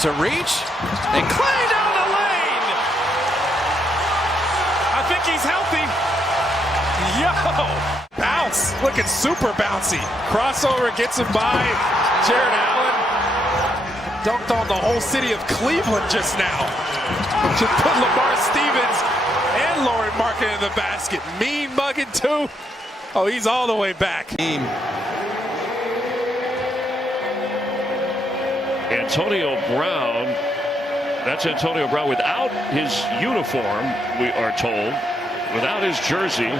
to reach, and Klay down the lane. I think he's healthy. Yo, bounce, looking super bouncy. Crossover gets him by Jared Allen. Dunked on the whole city of Cleveland just now. Just put Lamar Stevens and Lauren Markin in the basket. Mean mugging too. Oh, he's all the way back. Antonio Brown, that's Antonio Brown without his uniform, we are told, without his jersey.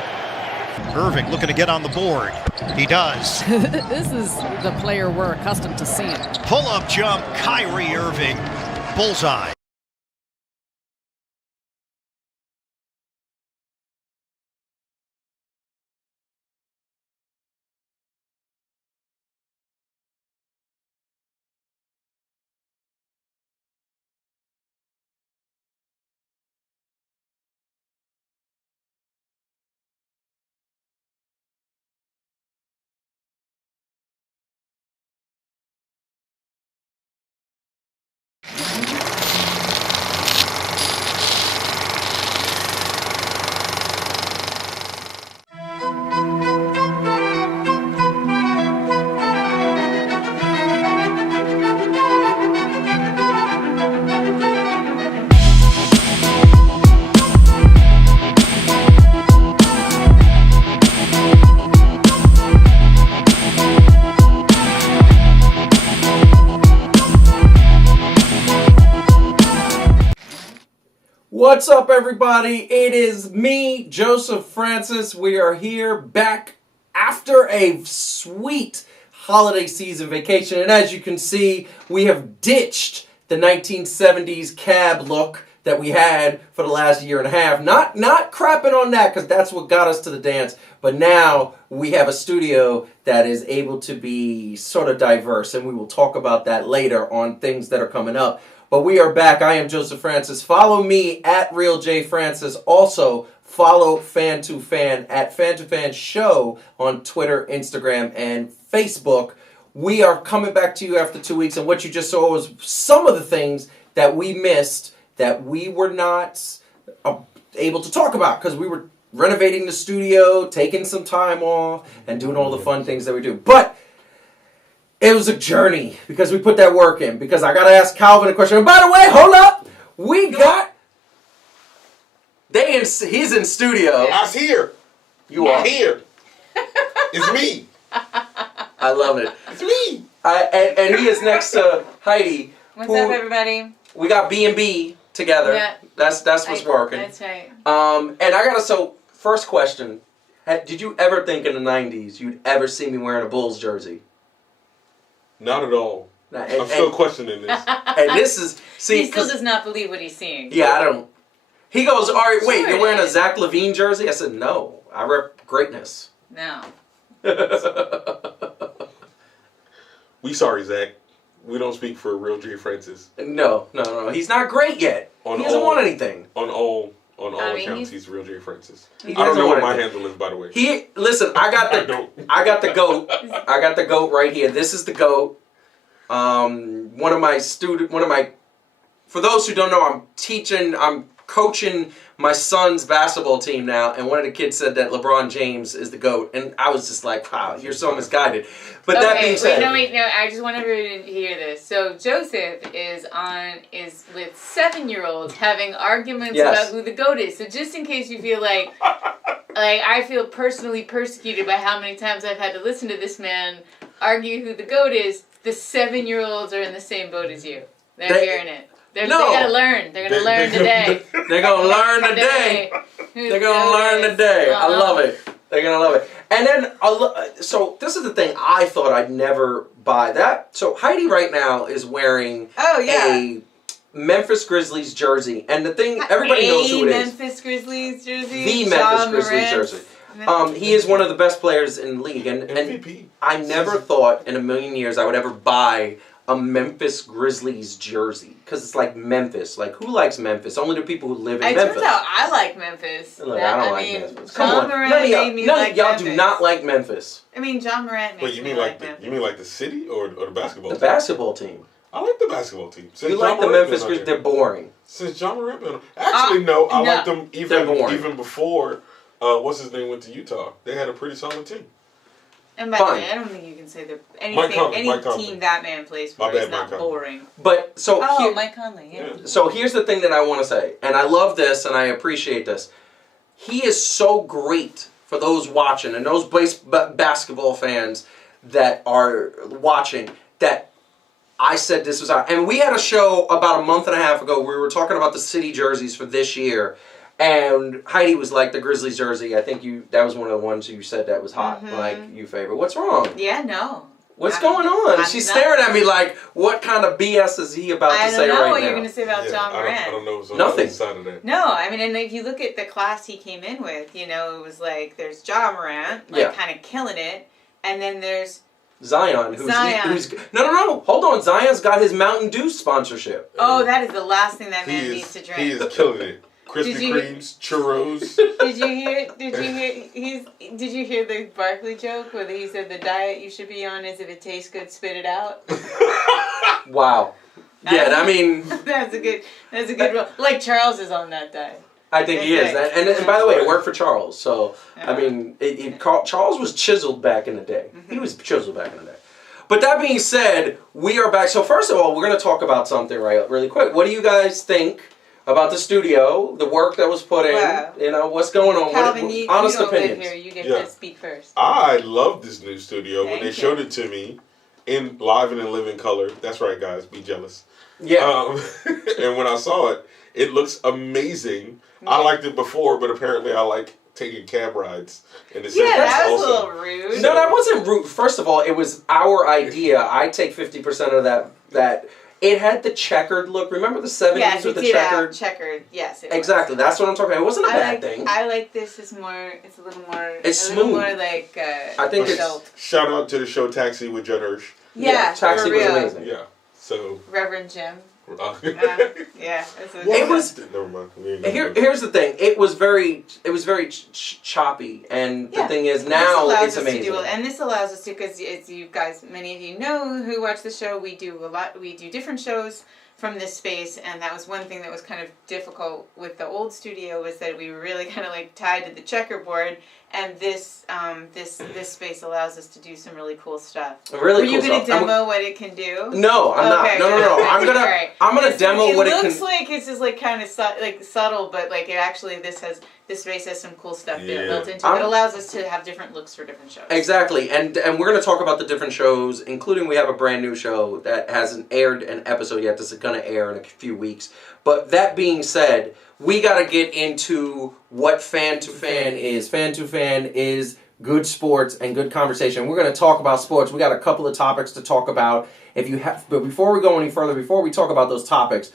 Irving looking to get on the board. He does. This is the player we're accustomed to seeing. Pull-up jump, Kyrie Irving. Bullseye. What's up, everybody? It is me, Joseph Francis. We are here back after a sweet holiday season vacation. And as you can see, we have ditched the 1970s cab look that we had for the last year and a half. Not crapping on that, because that's what got us to the dance. But now we have a studio that is able to be sort of diverse. And we will talk about that later on things that are coming up. But we are back. I am Joseph Francis. Follow me at RealJFrancis. Also, follow Fan2Fan at Fan2Fan Show on Twitter, Instagram, and Facebook. We are coming back to you after 2 weeks, and what you just saw was some of the things that we missed that we were not able to talk about because we were renovating the studio, taking some time off, and doing all the fun things that we do. But it was a journey because we put that work in. Because I got to ask Calvin a question. And by the way, hold up. We got... He's in studio. I was here. You are. Here. It's me. I love it. It's me. And he is next to Heidi. What's up, everybody? We got B&B together. Yeah. That's what's working. That's right. And I got to... So, first question. Did you ever think in the 90s you'd ever see me wearing a Bulls jersey? Not at all. I'm still questioning this. And this is... See, he still does not believe what he's seeing. Yeah, I don't... He goes, all right, wait, Sure you're wearing a Zach LaVine jersey? I said, no, I rep greatness. No. We sorry, Zach. We don't speak for Real J Francis. No. He's not great yet. He hasn't won anything. On all accounts, he's Real J Francis. I don't know what my handle is, by the way. Listen, I got the goat. I got the goat right here. This is the goat. For those who don't know, I'm coaching my son's basketball team now, and one of the kids said that LeBron James is the GOAT, and I was just like, wow, you're so misguided. But that being said... Wait, no, I just want everyone to hear this. So Joseph is with 7-year-olds having arguments about who the GOAT is. So just in case you feel like I feel personally persecuted by how many times I've had to listen to this man argue who the GOAT is, the 7-year-olds are in the same boat as you. They're hearing it. They gotta learn. They're gonna learn today. They're gonna learn today. They're gonna learn today. I love it. They're gonna love it. And then, so this is the thing I thought I'd never buy. So Heidi right now is wearing a Memphis Grizzlies jersey. And the thing, everybody knows who it is. Memphis Grizzlies jersey? The Memphis Grizzlies jersey. He is one of the best players in the league. And I never thought in a million years I would ever buy a Memphis Grizzlies jersey. Because it's like Memphis. Like, who likes Memphis? Only the people who live in Memphis. It turns out I like Memphis. Look, I don't like Memphis. Come on. None of y'all do not like Memphis. I mean, John Morant made me like the city or the basketball team? The basketball team. I like the basketball team. Since You like the Memphis Grizzlies? They're boring. Since John Morant been on. Actually, no. I like them even before, what's his name went to Utah. They had a pretty solid team. And by the way, I don't think you can say that any team that man plays for is not boring. But so Mike Conley, yeah. So here's the thing that I want to say, and I love this and I appreciate this. He is so great for those watching and those basketball fans that are watching that I said this was out. And we had a show about a month and a half ago where we were talking about the city jerseys for this year. And Heidi was like, the Grizzlies jersey, I think that was one of the ones you said that was hot, like you favorite. What's wrong? Yeah, no. What's going on? She's staring at me like, what kind of BS is he about to say right now? I don't know what you're going to say about John Morant. I don't know. Nothing. Saturday. No, I mean, and if you look at the class he came in with, it was like, there's John Morant, kind of killing it, and then there's Zion, who's no, hold on. Zion's got his Mountain Dew sponsorship. Oh, that is the last thing that man needs to drink. He is killing it. Krispy Kremes, churros. Did you hear the Barkley joke where he said the diet you should be on is if it tastes good, spit it out? Wow. Yeah, I mean that's a good rule. Like Charles is on that diet. I think he is. And by the way, it worked for Charles. So I mean, Charles was chiseled back in the day. He was chiseled back in the day. But that being said, we are back. So first of all, we're going to talk about something really quick. What do you guys think about the studio, the work that was put in, what's going on? Calvin, honest you don't opinions. live here. You get to speak first. I love this new studio. When they showed it to me in live and in living color. That's right, guys. Be jealous. Yeah. And when I saw it, it looks amazing. I liked it before, but apparently I like taking cab rides. In the that was a little rude. No, that wasn't rude. First of all, it was our idea. I take 50% of that. It had the checkered look. Remember the 70s with the checkered? Checkered, yes. Exactly. That's what I'm talking about. It wasn't a bad thing. I like this. It's a little more. It's smooth. More like. I think it's. Shout out to the show Taxi with Judd Hirsch. Yeah, Taxi was amazing. Yeah. So. Reverend Jim. Yeah. It was. Never mind. Here's the thing. It was very choppy, and the thing is now it's amazing. And this allows us to, because as you guys, many of you know who watch the show, we do different shows from this space, and that was one thing that was kind of difficult with the old studio, was that we were really kind of like tied to the checkerboard. And this space allows us to do some really cool stuff. Really Were you going to demo what it can do? No, I'm not. No. I'm gonna demo what it can. It looks like it's just like kind of subtle, but like this space has some cool stuff built into it. It allows us to have different looks for different shows. Exactly, and we're gonna talk about the different shows, including we have a brand new show that hasn't aired an episode yet. This is gonna air in a few weeks. But that being said, we got to get into what Fan2Fan is. Fan2Fan is good sports and good conversation. We're going to talk about sports. We got a couple of topics to talk about. But before we go any further, before we talk about those topics,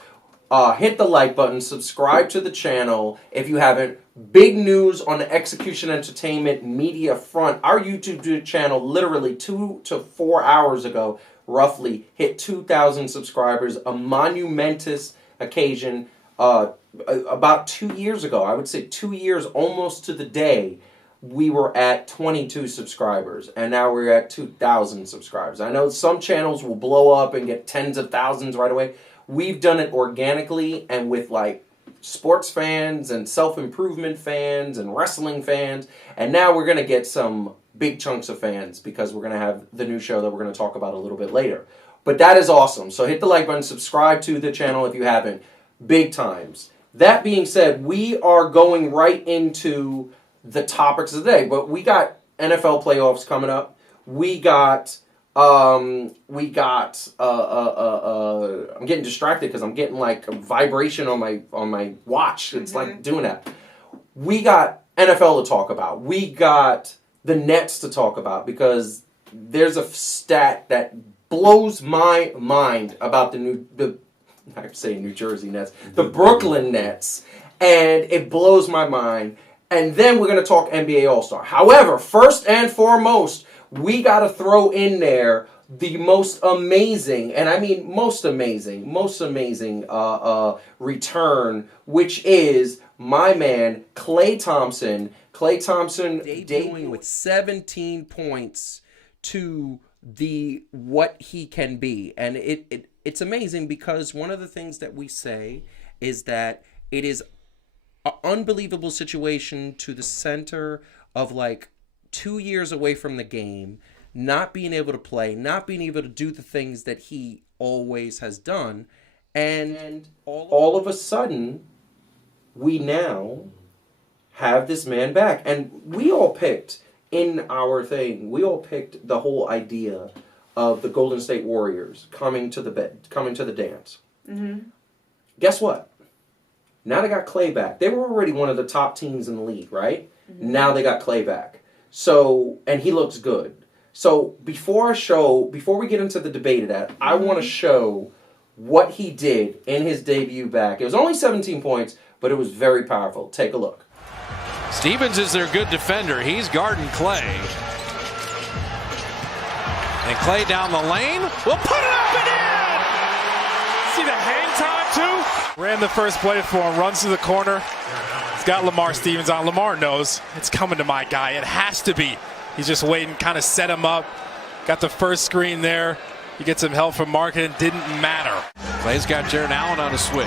hit the like button, subscribe to the channel if you haven't. Big news on the Execution Entertainment media front. Our YouTube channel literally 2 to 4 hours ago, roughly, hit 2,000 subscribers. A monumentous occasion. About 2 years ago, I would say 2 years almost to the day, we were at 22 subscribers, and now we're at 2,000 subscribers. I know some channels will blow up and get tens of thousands right away. We've done it organically and with like sports fans and self-improvement fans and wrestling fans, and now we're going to get some big chunks of fans because we're going to have the new show that we're going to talk about a little bit later. But that is awesome. So hit the like button, subscribe to the channel if you haven't. Big times. That being said, we are going right into the topics of the day. But we got NFL playoffs coming up. We got I'm getting distracted because I'm getting like a vibration on my watch. It's like doing that. We got NFL to talk about. We got the Nets to talk about because there's a stat that blows my mind about I'm saying New Jersey Nets, the Brooklyn Nets, and it blows my mind. And then we're going to talk NBA All-Star. However, first and foremost, we got to throw in there the most amazing, and I mean most amazing return, which is my man, Klay Thompson. Klay Thompson debuting with 17 points to what he can be. And it's amazing because one of the things that we say is that it is an unbelievable situation to the center of like 2 years away from the game, not being able to play, not being able to do the things that he always has done. And all of a sudden, we now have this man back. And we all picked in our thing, we all picked the whole idea of the Golden State Warriors coming to the dance. Mm-hmm. Guess what? Now they got Klay back. They were already one of the top teams in the league, right? Mm-hmm. Now they got Klay back. So, and he looks good. So before we get into the debate of that, I want to show what he did in his debut back. It was only 17 points, but it was very powerful. Take a look. Stevens is their good defender. He's guarding Klay. And Klay down the lane. Will put it up and in! See the hang time, too? Ran the first play for him. Runs to the corner. He's got Lamar Stevens on. Lamar knows it's coming to my guy. It has to be. He's just waiting, kind of set him up. Got the first screen there. He gets some help from Marketing. Didn't matter. Klay's got Jared Allen on a switch.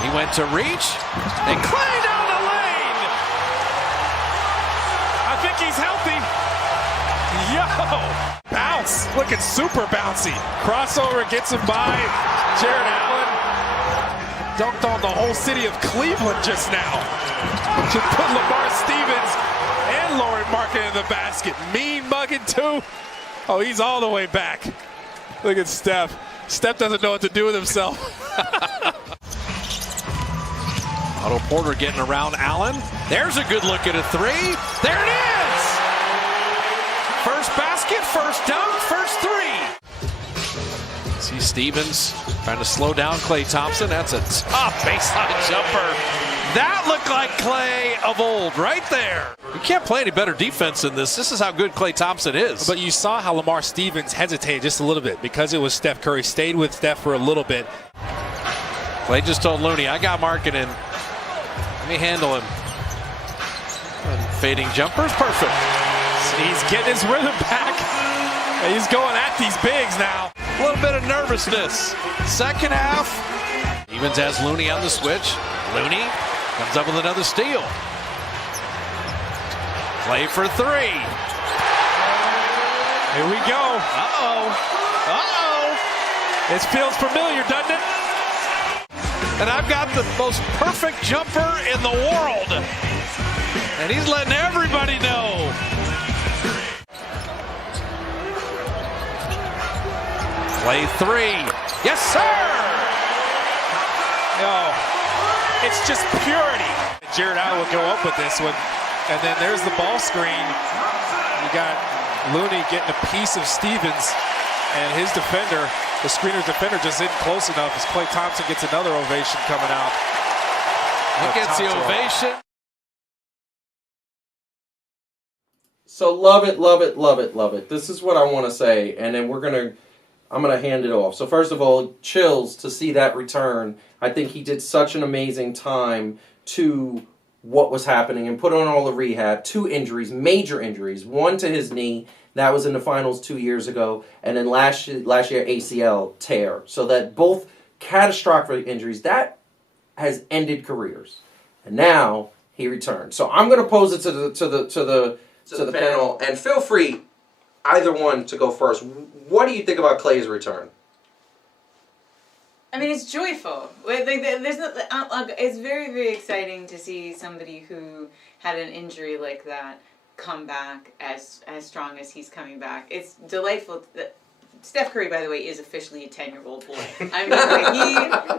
He went to reach. And Klay down the lane! I think he's healthy. Yo! Bounce. Looking super bouncy. Crossover gets him by Jared Allen. Dunked on the whole city of Cleveland just now. Just put Lamar Stevens and Lauren Marketing in the basket. Mean mugging too. Oh, he's all the way back. Look at Steph. Steph doesn't know what to do with himself. Otto Porter getting around Allen. There's a good look at a three. There it is! First basket, first dunk, first three. See Stevens trying to slow down Klay Thompson. That's a tough baseline jumper. That looked like Klay of old right there. You can't play any better defense than this. This is how good Klay Thompson is. But you saw how Lamar Stevens hesitated just a little bit because it was Steph Curry. Stayed with Steph for a little bit. Klay just told Looney, I got Marketing. Let me handle him. And fading jumpers, perfect. He's getting his rhythm back. And he's going at these bigs now. A little bit of nervousness. Second half. Stevens has Looney on the switch. Looney comes up with another steal. Klay for three. Here we go. Uh-oh. Uh-oh. It feels familiar, doesn't it? And I've got the most perfect jumper in the world. And he's letting everybody know. Klay three. Yes, sir! No. It's just purity. Jared Allen will go up with this one. And then there's the ball screen. You got Looney getting a piece of Stevens. And his defender, the screener's defender, just isn't close enough as Klay Thompson gets another ovation coming out. He gets the ovation. So love it, love it, love it, love it. This is what I want to say, and then I'm gonna hand it off. So first of all, chills to see that return. I think he did such an amazing time to what was happening and put on all the rehab. 2 injuries, major injuries. One to his knee. That was in the finals 2 years ago. And then last year ACL tear. So that both catastrophic injuries, that has ended careers. And now he returned. So I'm going to pose it to the panel, and feel free, either one, to go first. What do you think about Klay's return? I mean, it's joyful. It's very, very exciting to see somebody who had an injury like that come back as strong as he's coming back. It's delightful. Steph Curry, by the way, is officially a 10-year-old boy. I mean, like,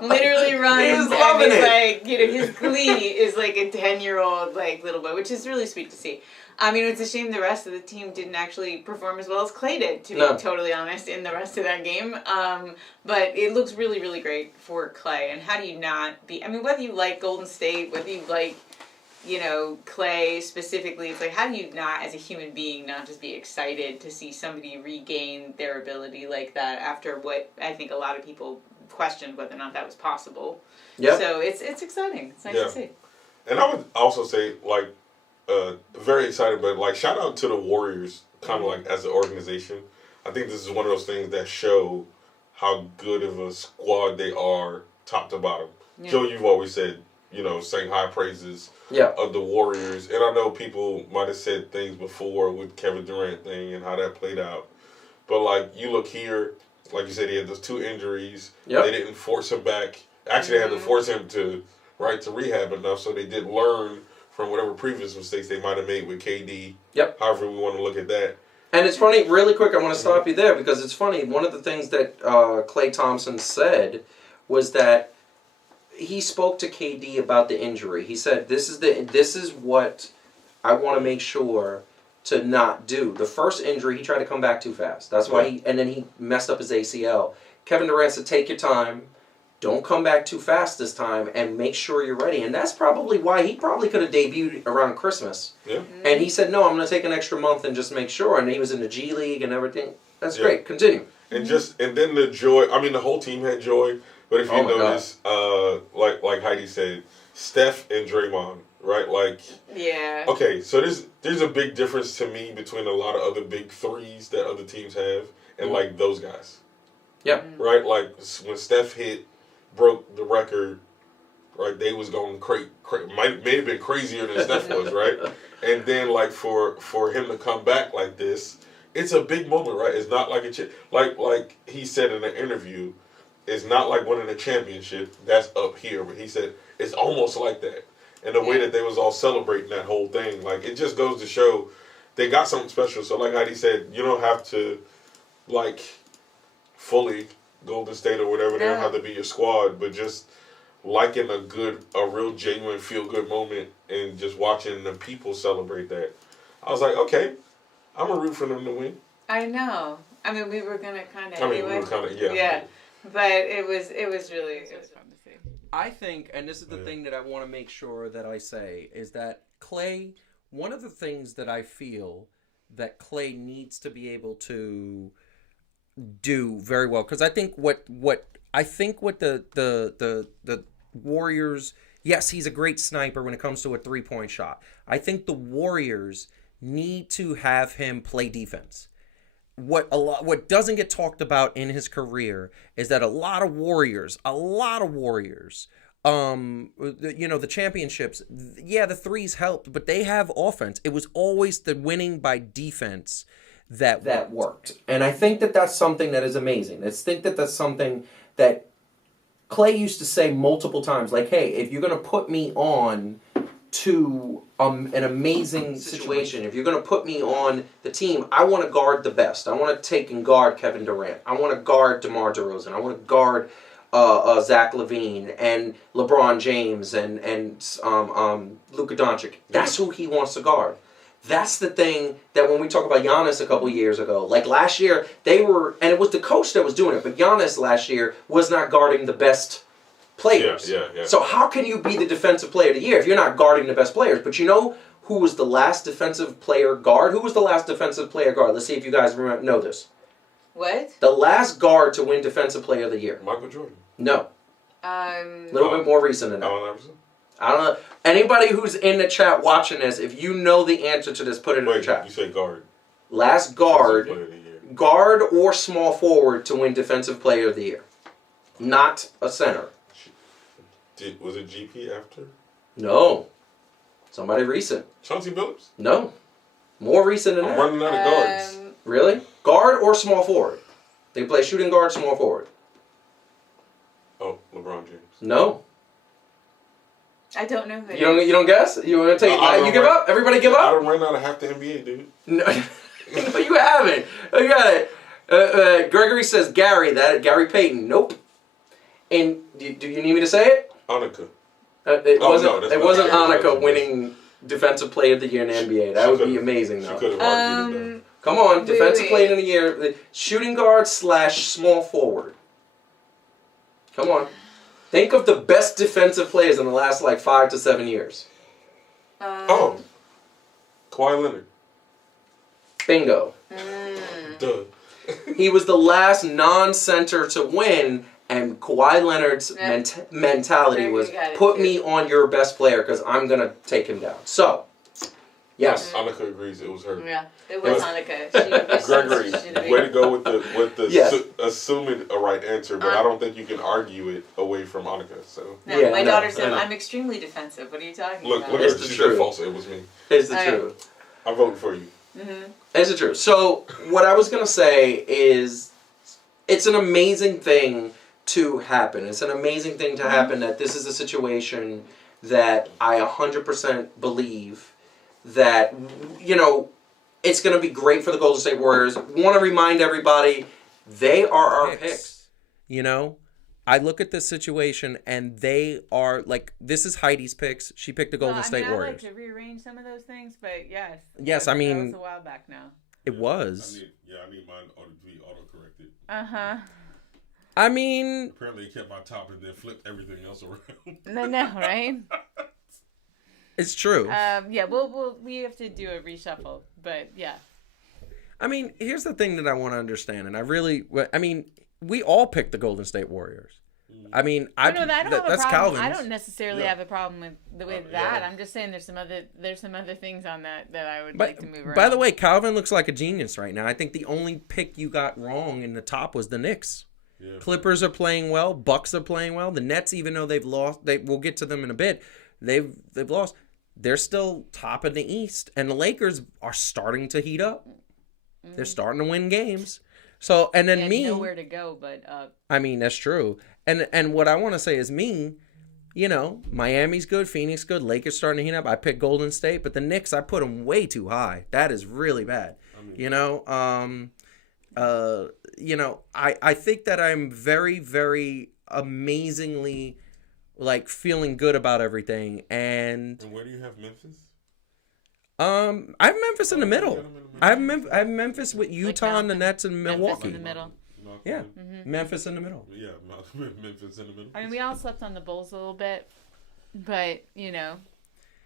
he literally runs. He's loving it. Like, his glee is like a 10-year-old little boy, which is really sweet to see. I mean, it's a shame the rest of the team didn't actually perform as well as Klay did, to be totally honest, in the rest of that game. But it looks really, really great for Klay. And how do you not be... I mean, whether you like Golden State, whether you like, Klay specifically, it's like, how do you not, as a human being, not just be excited to see somebody regain their ability like that after what I think a lot of people questioned whether or not that was possible. Yeah. So it's exciting. It's nice to see. And I would also say, very excited, but shout out to the Warriors, kind of as an organization. I think this is one of those things that show how good of a squad they are, top to bottom. Yeah. Joe, you've always said, sang high praises of the Warriors, and I know people might have said things before with Kevin Durant thing and how that played out, but like you look here, like you said, he had those 2 injuries. Yep. They didn't force him back. Actually, they had to force him to rehab enough, so they did learn from whatever previous mistakes they might have made with KD. Yep. However we want to look at that. And it's funny, really quick, I want to stop you there because it's funny. One of the things that Klay Thompson said was that he spoke to KD about the injury. He said, this is what I want to make sure to not do. The first injury, he tried to come back too fast. That's why and then he messed up his ACL. Kevin Durant said, take your time. Don't come back too fast this time and make sure you're ready. And that's probably why he probably could have debuted around Christmas. Yeah. And he said, no, I'm going to take an extra month and just make sure. And he was in the G League and everything. That's great. Continue. And then the joy, I mean, the whole team had joy. But if you notice, like Heidi said, Steph and Draymond, right? Like, yeah. Okay, so there's a big difference to me between a lot of other big threes that other teams have and like those guys. Yeah. Right? Like when Steph broke the record, right? They was going may have been crazier than Steph was, right? And then like for him to come back like this, it's a big moment, right? It's not like like he said in an interview, it's not like winning a championship that's up here, but he said it's almost like that. And the way that they was all celebrating that whole thing, like it just goes to show they got something special. So like Heidi said, you don't have to like fully Golden State or whatever. They don't have to be your squad, but just liking a real genuine feel good moment and just watching the people celebrate that. I was like, okay, I'm gonna root for them to win. I know. I mean, we were gonna kind of. We were kind of Yeah, but it was really fun to see. I think, and this is the thing that I want to make sure that I say, is that Klay, one of the things that I feel that Klay needs to be able to do very well, because I think what the Warriors, yes, he's a great sniper when it comes to a 3-point shot. I think the Warriors need to have him play defense. What doesn't get talked about in his career is that a lot of Warriors, the championships, the threes helped, but they have offense. It was always the winning by defense that worked. And I think that that's something that is amazing. I think that that's something that Klay used to say multiple times, like, hey, if you're going to put me on to an amazing situation, if you're going to put me on the team, I want to guard the best. I want to take and guard Kevin Durant. I want to guard DeMar DeRozan. I want to guard Zach LaVine and LeBron James and Luka Doncic. That's who he wants to guard. That's the thing that when we talk about Giannis a couple years ago, like last year, they were, and it was the coach that was doing it, but Giannis last year was not guarding the best players. Yeah. So how can you be the defensive player of the year if you're not guarding the best players? But you know who was the last defensive player guard? Who was the last defensive player guard? Let's see if you guys know this. What? The last guard to win defensive player of the year. Michael Jordan. No. A little bit more recent than that. Allen Iverson? I don't know. Anybody who's in the chat watching this, if you know the answer to this, put it in the chat. You say guard. Last guard or small forward to win Defensive Player of the Year. Not a center. Was it GP after? No. Somebody recent. Chauncey Billups? No. More recent than that. I'm running out of guards. Really? Guard or small forward? They play shooting guard, small forward. Oh, LeBron James. No. I don't know who. You don't guess? You want to take? You give up? Everybody give up? I don't run out of half the NBA, dude. No, no, you haven't. You got it. Gregory says Gary Gary Payton. Nope. And do you need me to say it? Annika. It wasn't Annika Annika winning Defensive Player of the Year in the NBA. That would be amazing, though. She could have argued it, though. Come on, Defensive Player of the Year, shooting guard / small forward. Come on. Think of the best defensive players in the last 5 to 7 years. Kawhi Leonard. Bingo. Duh. He was the last non-center to win, and Kawhi Leonard's mentality was, put me on your best player because I'm going to take him down. So, Yes. Annika agrees it was her. Yeah, it was Annika. Gregory, way to go with the Yes. assuming a right answer, but I don't think you can argue it away from Annika. So No, my daughter said I'm extremely defensive. What are you talking look, about? look, she said false. It was me. It's the truth. I voted for you. It's the truth. So what I was gonna say is, it's an amazing thing to happen. It's an amazing thing to happen that this is a situation that I 100% believe that, you know, it's going to be great for the Golden State Warriors. Want to remind everybody, they are our picks. You know, I look at this situation and they are like, this is Heidi's picks. She picked the Golden State Warriors. I'd like to rearrange some of those things, but yes. Yes, I mean, that was a while back now. It was. I need mine to be auto-corrected. Uh-huh. I mean, apparently it kept my top and then flipped everything else around. No, right? It's true. Yeah, we have to do a reshuffle, but yeah. I mean, here's the thing that I want to understand, and we all picked the Golden State Warriors. I mean, I don't have a that's problem. Calvin's. I don't necessarily have a problem with that. I'm just saying there's some other things on that I would like to move around. By the way, Calvin looks like a genius right now. I think the only pick you got wrong in the top was the Knicks. Yeah, Clippers are playing well. Bucks are playing well. The Nets, even though they've lost, we'll get to them in a bit. They've lost. They're still top of the East, and the Lakers are starting to heat up. They're starting to win games. So, and then me, nowhere to go but up. I mean, that's true. And what I want to say is me, you know, Miami's good, Phoenix good, Lakers starting to heat up. I picked Golden State, but the Knicks, I put them way too high. That is really bad. I think that I'm very, very amazingly like feeling good about everything. And where do you have Memphis? I have Memphis in the middle. I have Memphis with Utah and the Nets and Milwaukee. Memphis in the middle. Yeah, Memphis in the middle. Yeah, Memphis in the middle. I mean, we all slept on the Bulls a little bit, but you know,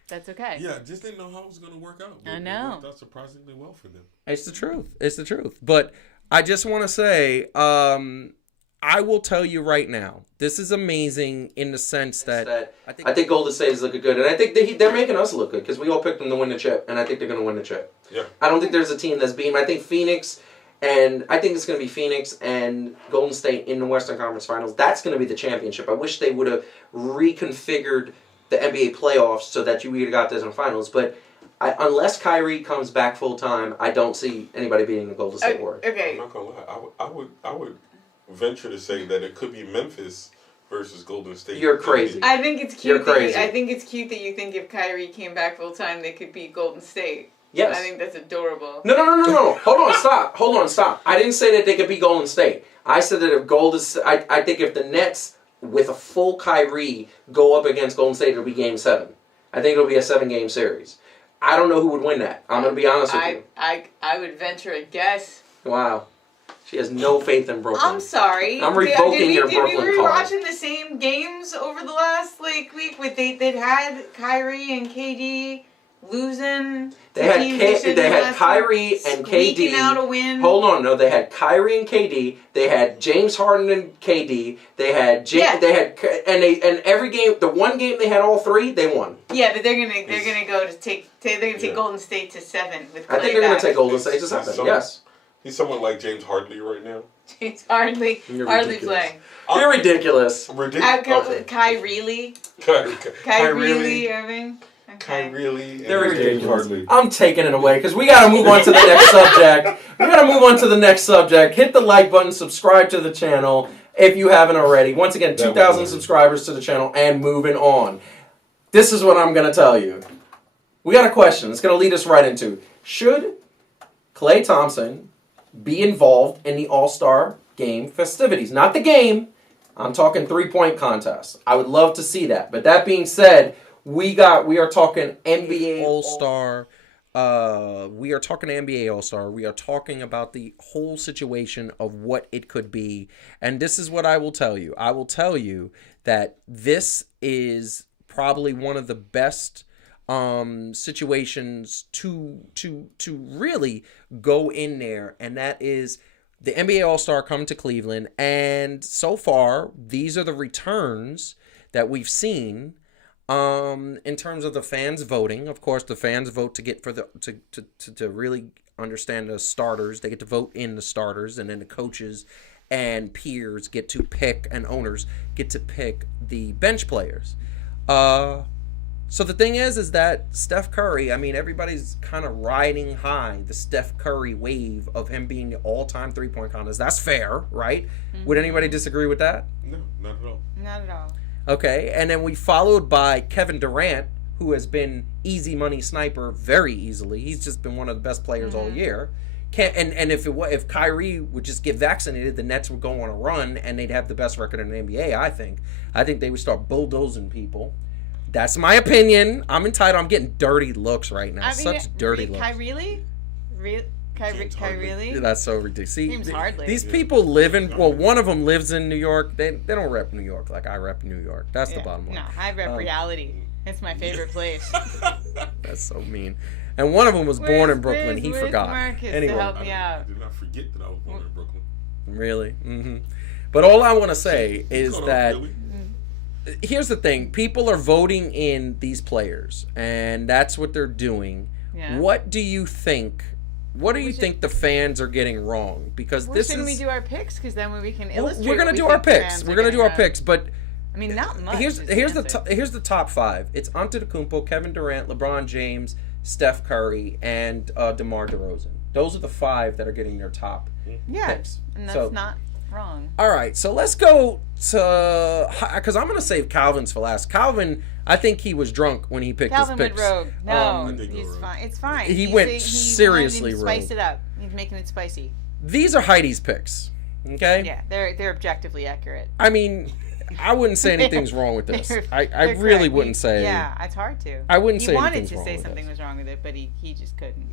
that's okay. Yeah, just didn't know how it was going to work out. I know. It worked out surprisingly well for them. It's the truth. It's the truth. But I just want to say, I will tell you right now, this is amazing in the sense that I think Golden State is looking good, and I think they're making us look good because we all picked them to win the chip, and I think they're going to win the chip. Yeah. I don't think there's a team that's beaten. I think Phoenix, and I think it's going to be Phoenix and Golden State in the Western Conference Finals. That's going to be the championship. I wish they would have reconfigured the NBA playoffs so that you would have got this in the finals, but unless Kyrie comes back full time, I don't see anybody beating the Golden State Warriors. Okay. I'm not gonna lie. I would venture to say that it could be Memphis versus Golden State. You're crazy. I think it's cute. You're crazy. I think it's cute that you think if Kyrie came back full time, they could beat Golden State. Yes. I think that's adorable. No. Hold on, stop. I didn't say that they could beat Golden State. I said that if I think if the Nets with a full Kyrie go up against Golden State, it'll be Game 7. I think it'll be a 7-game series. I don't know who would win that. I'm going to be honest with you. I would venture a guess. Wow. She has no faith in Brooklyn. I'm sorry. I'm revoking your Brooklyn We were call. watching the same games over the last week with they'd had Kyrie and KD losing. They had Kyrie and KD. Out a win. Hold on, no, they had Kyrie and KD. They had James Harden and KD. They had and every game, the one game they had all three, they won. Yeah, but they're gonna take Golden State to 7 with Klay I think they're gonna take Golden State to 7. Yes. He's someone like James Harden right now. James hardly playing. You're ridiculous. Kyrie. Irving. Okay. They're ridiculous. I'm taking it away because we got to move on to the next subject. Hit the like button, subscribe to the channel if you haven't already. Once again, 2,000 subscribers to the channel and moving on. This is what I'm going to tell you. We got a question. It's going to lead us right into, should Klay Thompson be involved in the All-Star Game festivities? Not the game. I'm talking 3-point contest. I would love to see that. But that being said, we are talking NBA All-Star. We are talking NBA All-Star. We are talking about the whole situation of what it could be. And this is what I will tell you. I will tell you that this is probably one of the best situations to really go in there, and that is the NBA All-Star coming to Cleveland. And so far, these are the returns that we've seen. In terms of the fans voting, of course, the fans vote to get for the to really understand the starters. They get to vote in the starters, and then the coaches and peers get to pick, and owners get to pick the bench players. So the thing is that Steph Curry, I mean, everybody's kind of riding high the Steph Curry wave of him being the all-time three-point contest. That's fair, right? Mm-hmm. Would anybody disagree with that? No, not at all. Not at all. Okay, and then we followed by Kevin Durant, who has been easy money sniper very easily. He's just been one of the best players all year. And if Kyrie would just get vaccinated, the Nets would go on a run and they'd have the best record in the NBA. I think they would start bulldozing people. That's my opinion. I'm entitled. I'm getting dirty looks right now. Such dirty looks. Kyrie? Kyrie? That's so ridiculous. See, seems hardly. These people live in. Well, one of them lives in New York. They don't rep New York like I rep New York. That's the bottom line. No, I rep reality. It's my favorite place. That's so mean. And one of them was born in Brooklyn. He forgot. Marcus anyway, to help me out. I did not forget that I was born in Brooklyn. Really? Mm-hmm. But all I want to say is that here's the thing: people are voting in these players, and that's what they're doing. Yeah. What do you think? What do you think the fans are getting wrong? Because shouldn't we do our picks? Because then we can illustrate. We're gonna do our picks. We're gonna do our picks, but. I mean, not much. Here's the top five. It's Antetokounmpo, Kevin Durant, LeBron James, Steph Curry, and DeMar DeRozan. Those are the five that are getting their top picks. And that's not wrong. All right, so let's go to because I'm gonna save Calvin's for last. Calvin, I think he was drunk when he picked his picks. Calvin went rogue. No, he's fine. It's fine. He went seriously rogue. Spice it up. He's making it spicy. These are Heidi's picks. Okay. Yeah, they're objectively accurate. I mean. I wouldn't say anything's wrong with this. I really wouldn't say. Yeah, it's hard to. I wouldn't say He anything's wanted wrong to say with something this. was wrong with it, but he just couldn't.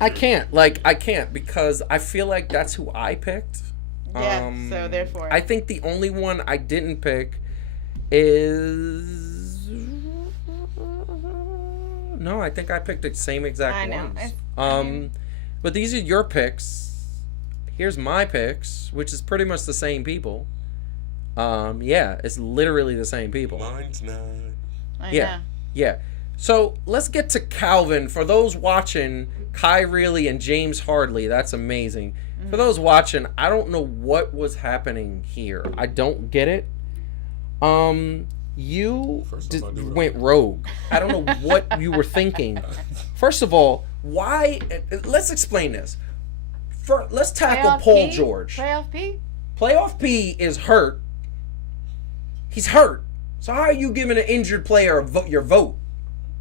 I can't because I feel like that's who I picked. Yeah, so therefore. I think the only one I didn't pick is... No, I think I picked the same exact ones. But these are your picks. Here's my picks, which is pretty much the same people. Yeah, it's literally the same people. Mine's not. Yeah. So let's get to Calvin. For those watching, Kyrie and James Harden, that's amazing. For those watching, I don't know what was happening here. I don't get it. You went rogue. I don't know what you were thinking. First of all, why? Let's explain this. Let's tackle Paul George. Playoff P? Playoff P is hurt. He's hurt. So how are you giving an injured player your vote?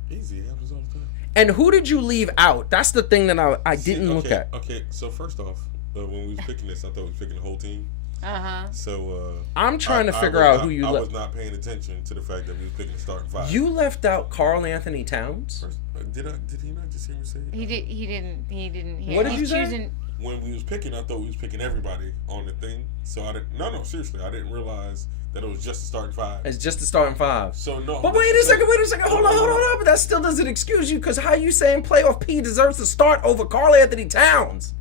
Easy. It happens all the time. And who did you leave out? That's the thing that I didn't look at. Okay, so first off, when we was picking this, I thought we was picking the whole team. Uh-huh. So I'm trying to figure out who you left. I was not paying attention to the fact that we was picking the starting five. You left out Karl Anthony Towns? Did he not just hear me say it? He didn't hear. What did you say? When we was picking, I thought we was picking everybody on the thing. So I didn't. No, seriously, I didn't realize that it was just the starting five. It's just the starting five. So no. But wait a second. Hold on. But that still doesn't excuse you, because how you saying playoff P deserves to start over Karl Anthony Towns?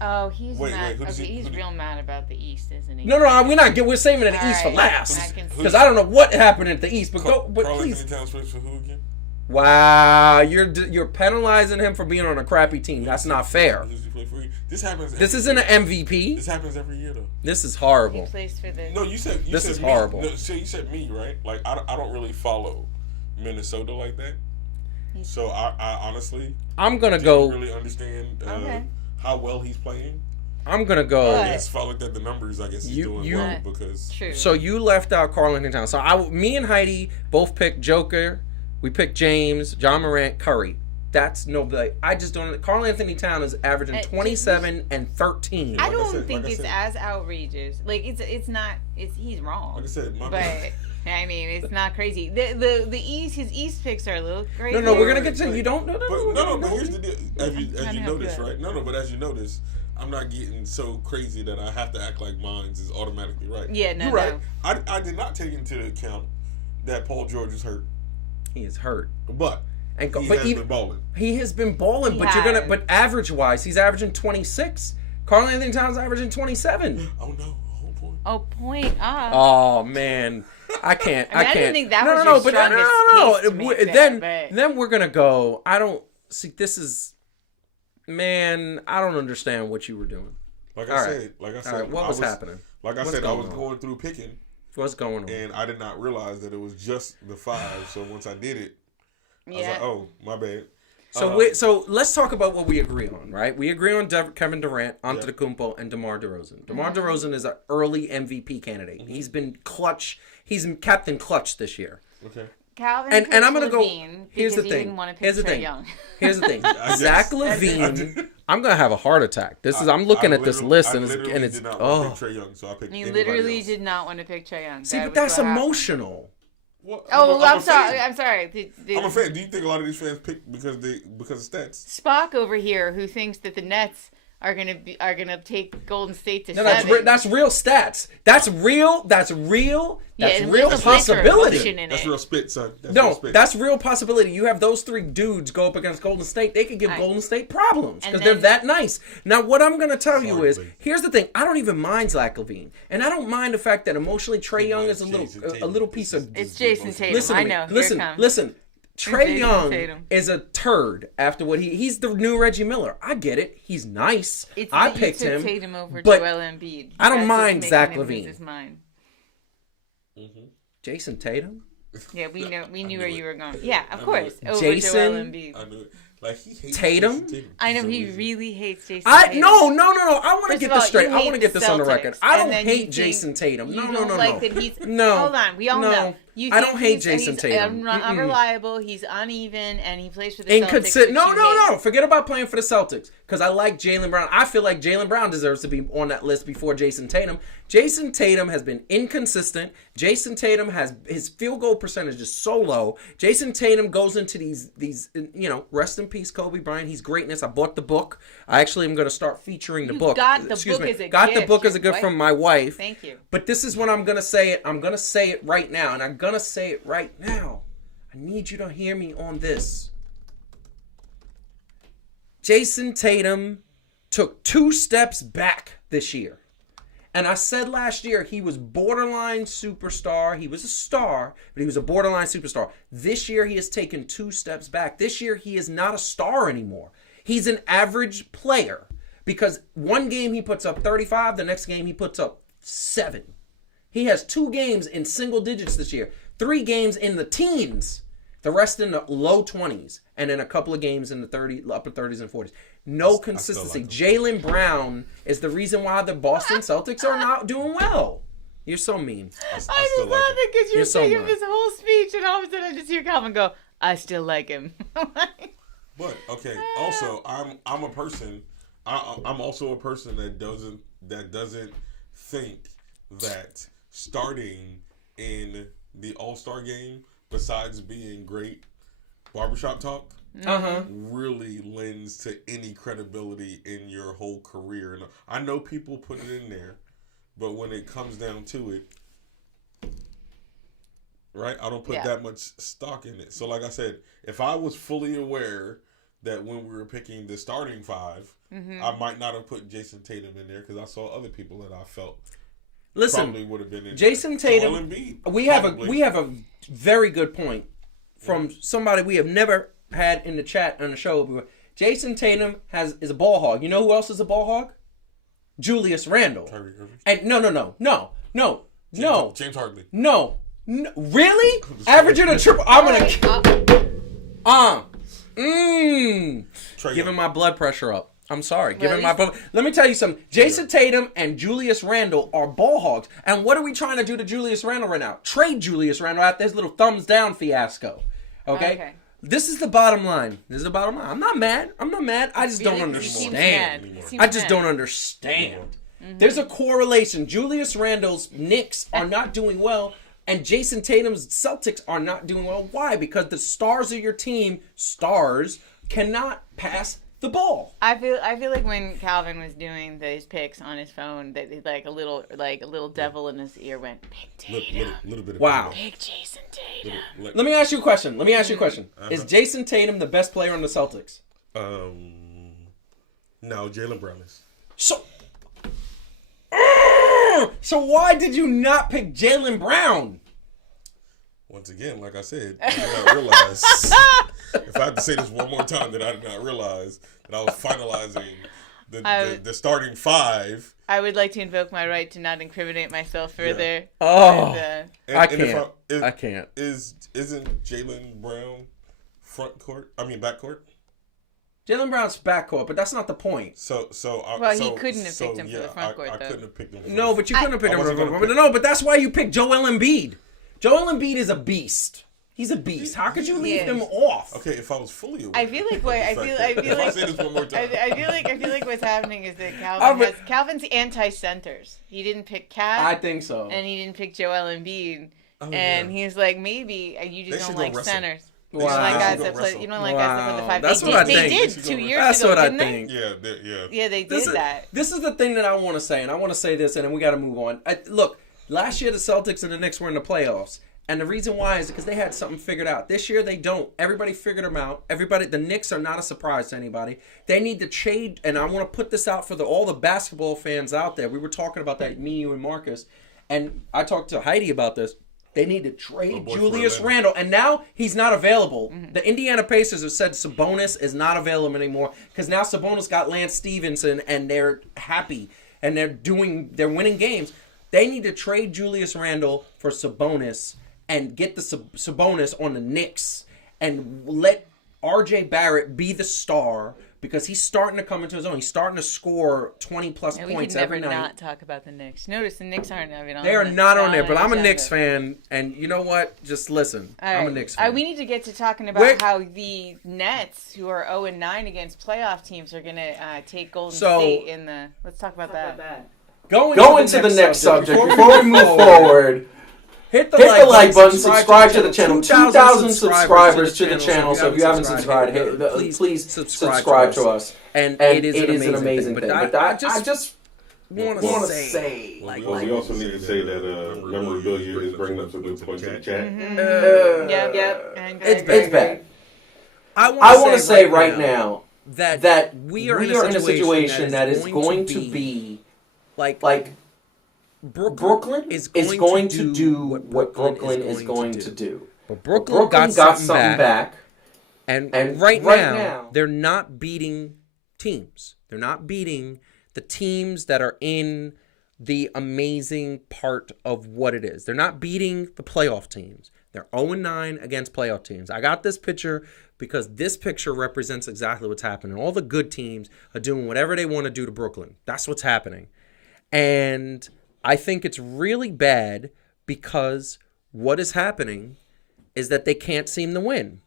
Oh, he's mad. Okay, he's real mad about the East, isn't he? No, we're saving the East for last. Because I don't know what happened at the East. But Karl please. Anthony Towns plays for who again? Wow, you're penalizing him for being on a crappy team. That's not fair. This happens. This isn't an MVP. This happens every year, though. This is horrible. He plays for the... No, you said this said is me. horrible. No, so you said me, right? Like I don't really follow Minnesota like that. So I honestly, I'm gonna go. Really understand how well he's playing. I'm gonna go. I guess if I looked at the numbers, I guess he's doing well because. True. So you left out Karl Anthony Towns. So me and Heidi both picked Joker. We picked James, John Morant, Curry. That's nobody. I just don't. Karl Anthony Towns is averaging 27 and 13. I don't think it's as outrageous. Like it's not. He's wrong. Like I said, but I mean, it's not crazy. The East, his East picks are a little crazy. No, we're gonna get to you. Don't. But here's the deal. As you notice, right? But as you notice, I'm not getting so crazy that I have to act like mine is automatically right. Yeah, no, you're right. I did not take into account that Paul George is hurt. He is hurt, but he has been balling. He has been balling, but average wise, he's averaging 26. Karl Anthony Towns averaging 27. Oh no, the whole point. Oh, point up. Oh man, I can't. I can't. didn't think that was your strongest case to make there, Then we're gonna go. I don't see. This is, man. I don't understand what you were doing. Like I said, what was happening? Like I said, I was going through picking. What's going on? And I did not realize that it was just the 5. So once I did it, I was like, oh, my bad. So let's talk about what we agree on, right? We agree on Kevin Durant, Antetokounmpo, and DeMar DeRozan. DeMar DeRozan is an early MVP candidate. He's been clutch. He's Captain Clutch this year. Okay. Calvin and I'm gonna go. Here's the thing. Here's the thing. Here's the thing. Zach LaVine. I'm gonna have a heart attack. This is. I'm looking at this list and it's. Did not want to pick Trae Young, so I picked. You literally did not want to pick Trae Young. See, but that's emotional. Well, I'm sorry. I'm sorry. I'm a fan. Do you think a lot of these fans pick because of stats? Spock over here, who thinks that the Nets are gonna take Golden State to 7. That's real stats. That's real. That's real. That's real possibility. That's real spit, son. That's real possibility. You have those 3 dudes go up against Golden State. They could give Golden State problems because they're that nice. Now, what I'm going to tell you is, here's the thing. I don't even mind Zach LaVine, and I don't mind the fact that emotionally Trae Young is a little piece of. It's Jason Tatum. Listen to me. I know. Listen. Trae Young is a turd after what he's the new Reggie Miller. I get it. He's nice. I picked him. Tatum over but Joel Embiid. I don't mind Zach LaVine. Mm-hmm. Jason Tatum? Yeah, we knew where you were going. Yeah, of course. Over Jason, Joel Embiid. I knew it. Like he hates Tatum? I know he really hates Jason Tatum. No. I want to get this straight. I want to get this on the record. I don't hate Jason Tatum. No. Hold on. We all know. I don't hate Jason Tatum. He's unreliable. He's uneven, and he plays for the Celtics. No. Forget about playing for the Celtics. Because I like Jaylen Brown. I feel like Jaylen Brown deserves to be on that list before Jason Tatum. Jason Tatum has been inconsistent. Jason Tatum has his field goal percentage is so low. Jason Tatum goes into these rest in peace Kobe Bryant. He's greatness. I bought the book. I actually am going to start featuring the book. Got the book as a gift from my wife. Thank you. But this is when I'm going to say it. I'm going to say it right now. And I'm going to say it right now. I need you to hear me on this. Jason Tatum took 2 steps back this year. And I said last year he was borderline superstar. He was a star, but he was a borderline superstar. This year he has taken 2 steps back. This year he is not a star anymore. He's an average player because one game he puts up 35, the next game he puts up 7. He has 2 games in single digits this year, 3 games in the teens, the rest in the low 20s, and then a couple of games in the upper 30s and 40s. No consistency. Jaylen Brown is the reason why the Boston Celtics are not doing well. You're so mean. I just love it because you're taking this whole speech, and all of a sudden I just hear Calvin go, "I still like him." But okay, also I'm a person. I'm also a person that doesn't think that starting in the All-Star game, besides being great barbershop talk, really lends to any credibility in your whole career. And I know people put it in there, but when it comes down to it, right, I don't put that much stock in it. So like I said, if I was fully aware that when we were picking the starting 5, I might not have put Jason Tatum in there because I saw other people that I felt probably would have been in Jason Tatum. We have a very good point from somebody we have never had in the chat on the show. Jason Tatum is a ball hog. You know who else is a ball hog? Julius Randle. And no. James Harden. No. Really? Averaging a triple. I'm gonna. Giving my blood pressure up. I'm sorry. Let me tell you something. Jason Tatum and Julius Randle are ball hogs. And what are we trying to do to Julius Randle right now? Trade Julius Randle after his little thumbs down fiasco. Okay? This is the bottom line. I'm not mad. I just don't understand. Don't understand. There's a correlation. Julius Randle's Knicks are not doing well, and Jason Tatum's Celtics are not doing well. Why? Because the stars of your team, cannot pass the ball. I feel like when Calvin was doing those picks on his phone, that like a little devil in his ear went, "Pick Tatum." Little bit of wow. Pick Jason Tatum. Let me ask you a question. Is Jason Tatum the best player on the Celtics? No, Jaylen Brown is. So Brown. So why did you not pick Jaylen Brown? Once again, like I said, I did not realize. If I have to say this one more time, that I did not realize that I was finalizing the starting five. I would like to invoke my right to not incriminate myself further. Yeah. Oh, I can't. Isn't Jaylen Brown backcourt? Jaylen Brown's backcourt, but that's not the point. He couldn't have picked him for the front court, though. I couldn't have picked him. No, but you couldn't have picked him for the front court. No, but that's why you picked Joel Embiid. Joel Embiid is a beast. He's a beast. How could you leave him off? Okay, if I was fully aware. I feel like If I say this one more time. I feel like what's happening is that Calvin's anti-centers. He didn't pick Cat. I think so. And he didn't pick Joel Embiid. He's like, maybe you just don't like centers. Wow. You don't like guys that play the five. That's what I think. They did 2 years ago. That's what I didn't think. They? Yeah, they did that. This is the thing that I want to say, and I want to say this, and then we got to move on. Look, last year the Celtics and the Knicks were in the playoffs, and the reason why is because they had something figured out. This year they don't. Everybody figured them out. The Knicks are not a surprise to anybody. They need to trade, and I want to put this out for all the basketball fans out there. We were talking about that, me, you, and Marcus, and I talked to Heidi about this. They need to trade Julius Randle, and now he's not available. Mm-hmm. The Indiana Pacers have said Sabonis is not available anymore because now Sabonis got Lance Stevenson, and they're happy, and they're winning games. They need to trade Julius Randle for Sabonis and get the Sabonis on the Knicks and let R.J. Barrett be the star because he's starting to come into his own. He's starting to score 20-plus points every night. We can never not talk about the Knicks. Notice the Knicks aren't even on. They are not on there, but I'm a Knicks fan, and you know what? Just listen. I'm a Knicks fan. We need to get to talking about how the Nets, who are 0-9 against playoff teams, are going to take Golden State in the. Let's talk about that. Going to the next subject before we move forward. Hit the like button, subscribe to the channel. 2,000 subscribers to the channel, so if you haven't subscribed, please subscribe to us. And it is an amazing thing. But I just want to say... we also need to say that memorabilia is bringing up some good points in the chat. Yep. It's bad. I want to say right now that we are in a situation that is going to be like Brooklyn is going to do what Brooklyn is going to do. But Brooklyn got something back. And right now, they're not beating teams. They're not beating the teams that are in the amazing part of what it is. They're not beating the playoff teams. They're 0-9 against playoff teams. I got this picture because this picture represents exactly what's happening. All the good teams are doing whatever they want to do to Brooklyn. That's what's happening. And I think it's really bad because what is happening is that they can't seem to win.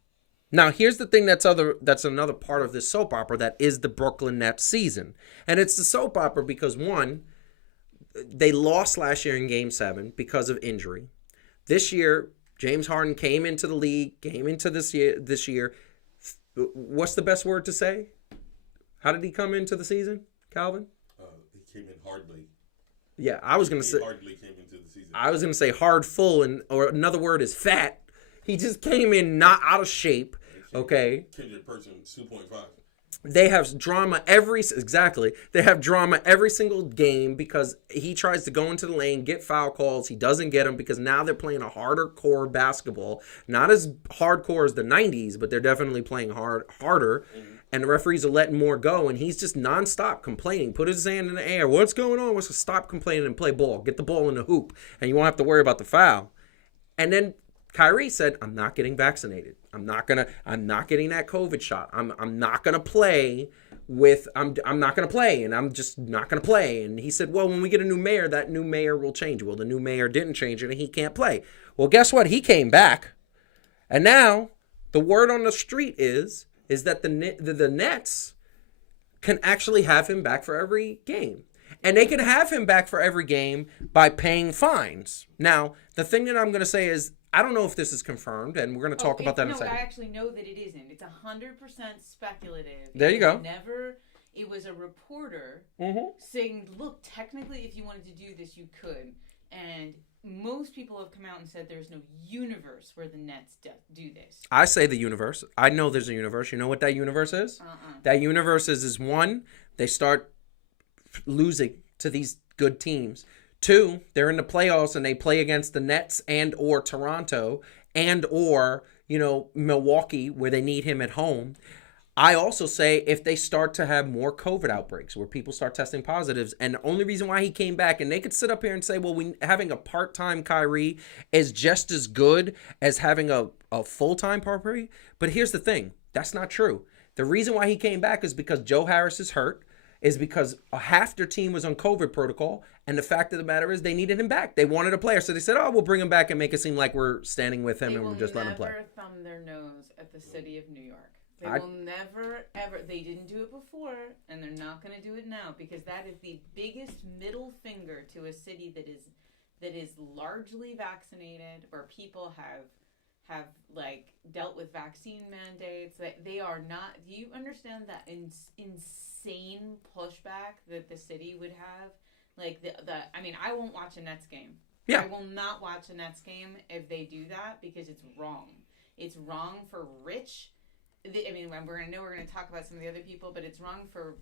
Now, here's the thing that's another part of this soap opera that is the Brooklyn Nets season. And it's the soap opera because, one, they lost last year in Game 7 because of injury. This year, James Harden came into the league, came into this year. What's the best word to say? How did he come into the season, Calvin? He came in hardly. Yeah, I was gonna say hardly came into the season. I was gonna say hard full, or another word is fat. He just came in not out of shape. Okay. Kendrick Perkins 2.5. They have drama every single game because he tries to go into the lane, get foul calls. He doesn't get them because now they're playing a harder core basketball. Not as hardcore as the 90s, but they're definitely playing harder. Mm-hmm. And the referees are letting more go, and he's just nonstop complaining. Put his hand in the air. What's going on? Stop complaining and play ball. Get the ball in the hoop, and you won't have to worry about the foul. And then Kyrie said, "I'm not getting vaccinated. I'm not getting that COVID shot. I'm not gonna play with. I'm not gonna play, and I'm just not gonna play." And he said, "Well, when we get a new mayor, that new mayor will change." Well, the new mayor didn't change it, and he can't play. Well, guess what? He came back, and now the word on the street is that the Nets can actually have him back for every game. And they can have him back for every game by paying fines. Now, the thing that I'm going to say is, I don't know if this is confirmed, and we're going to talk about that in a second. No, I actually know that it isn't. It's 100% speculative. There you go. It was a reporter saying, look, technically, if you wanted to do this, you could. And most people have come out and said there's no universe where the Nets do this. I say the universe. I know there's a universe. You know what that universe is? That universe is one, they start losing to these good teams. 2, they're in the playoffs and they play against the Nets and or Toronto and or, Milwaukee where they need him at home. I also say if they start to have more COVID outbreaks where people start testing positives, and the only reason why he came back, and they could sit up here and say, well, having a part-time Kyrie is just as good as having a full-time Kyrie. But here's the thing. That's not true. The reason why he came back is because Joe Harris is hurt, is because half their team was on COVID protocol, and the fact of the matter is they needed him back. They wanted a player, so they said, we'll bring him back and make it seem like we're standing with him and we'll just let him play. They will never thumb their nose at the city of New York. They will never, ever, they didn't do it before, and they're not going to do it now, because that is the biggest middle finger to a city that is largely vaccinated, where people have dealt with vaccine mandates. That they are not. Do you understand that insane pushback that the city would have? I won't watch a Nets game. Yeah. I will not watch a Nets game if they do that, because it's wrong. It's wrong for rich. We're going to talk about some of the other people, but it's wrong for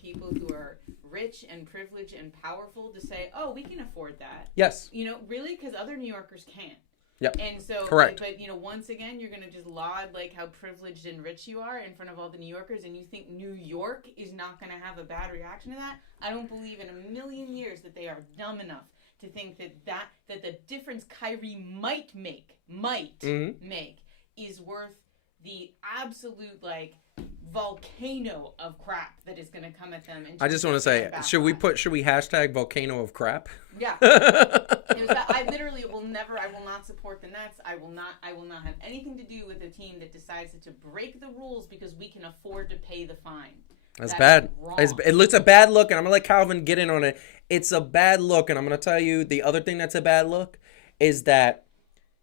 people who are rich and privileged and powerful to say, oh, we can afford that. Yes. Really, because other New Yorkers can't. Yep. And so, correct. But once again, you're going to just laud how privileged and rich you are in front of all the New Yorkers, and you think New York is not going to have a bad reaction to that? I don't believe in a million years that they are dumb enough to think that the difference Kyrie might make is worth the absolute volcano of crap that is going to come at them. And I just want to say, should we hashtag volcano of crap? Yeah. I literally will never. I will not support the Nets. I will not have anything to do with a team that decides to break the rules because we can afford to pay the fine. That's bad. It looks a bad look, and I'm gonna let Calvin get in on it. It's a bad look, and I'm gonna tell you the other thing that's a bad look is that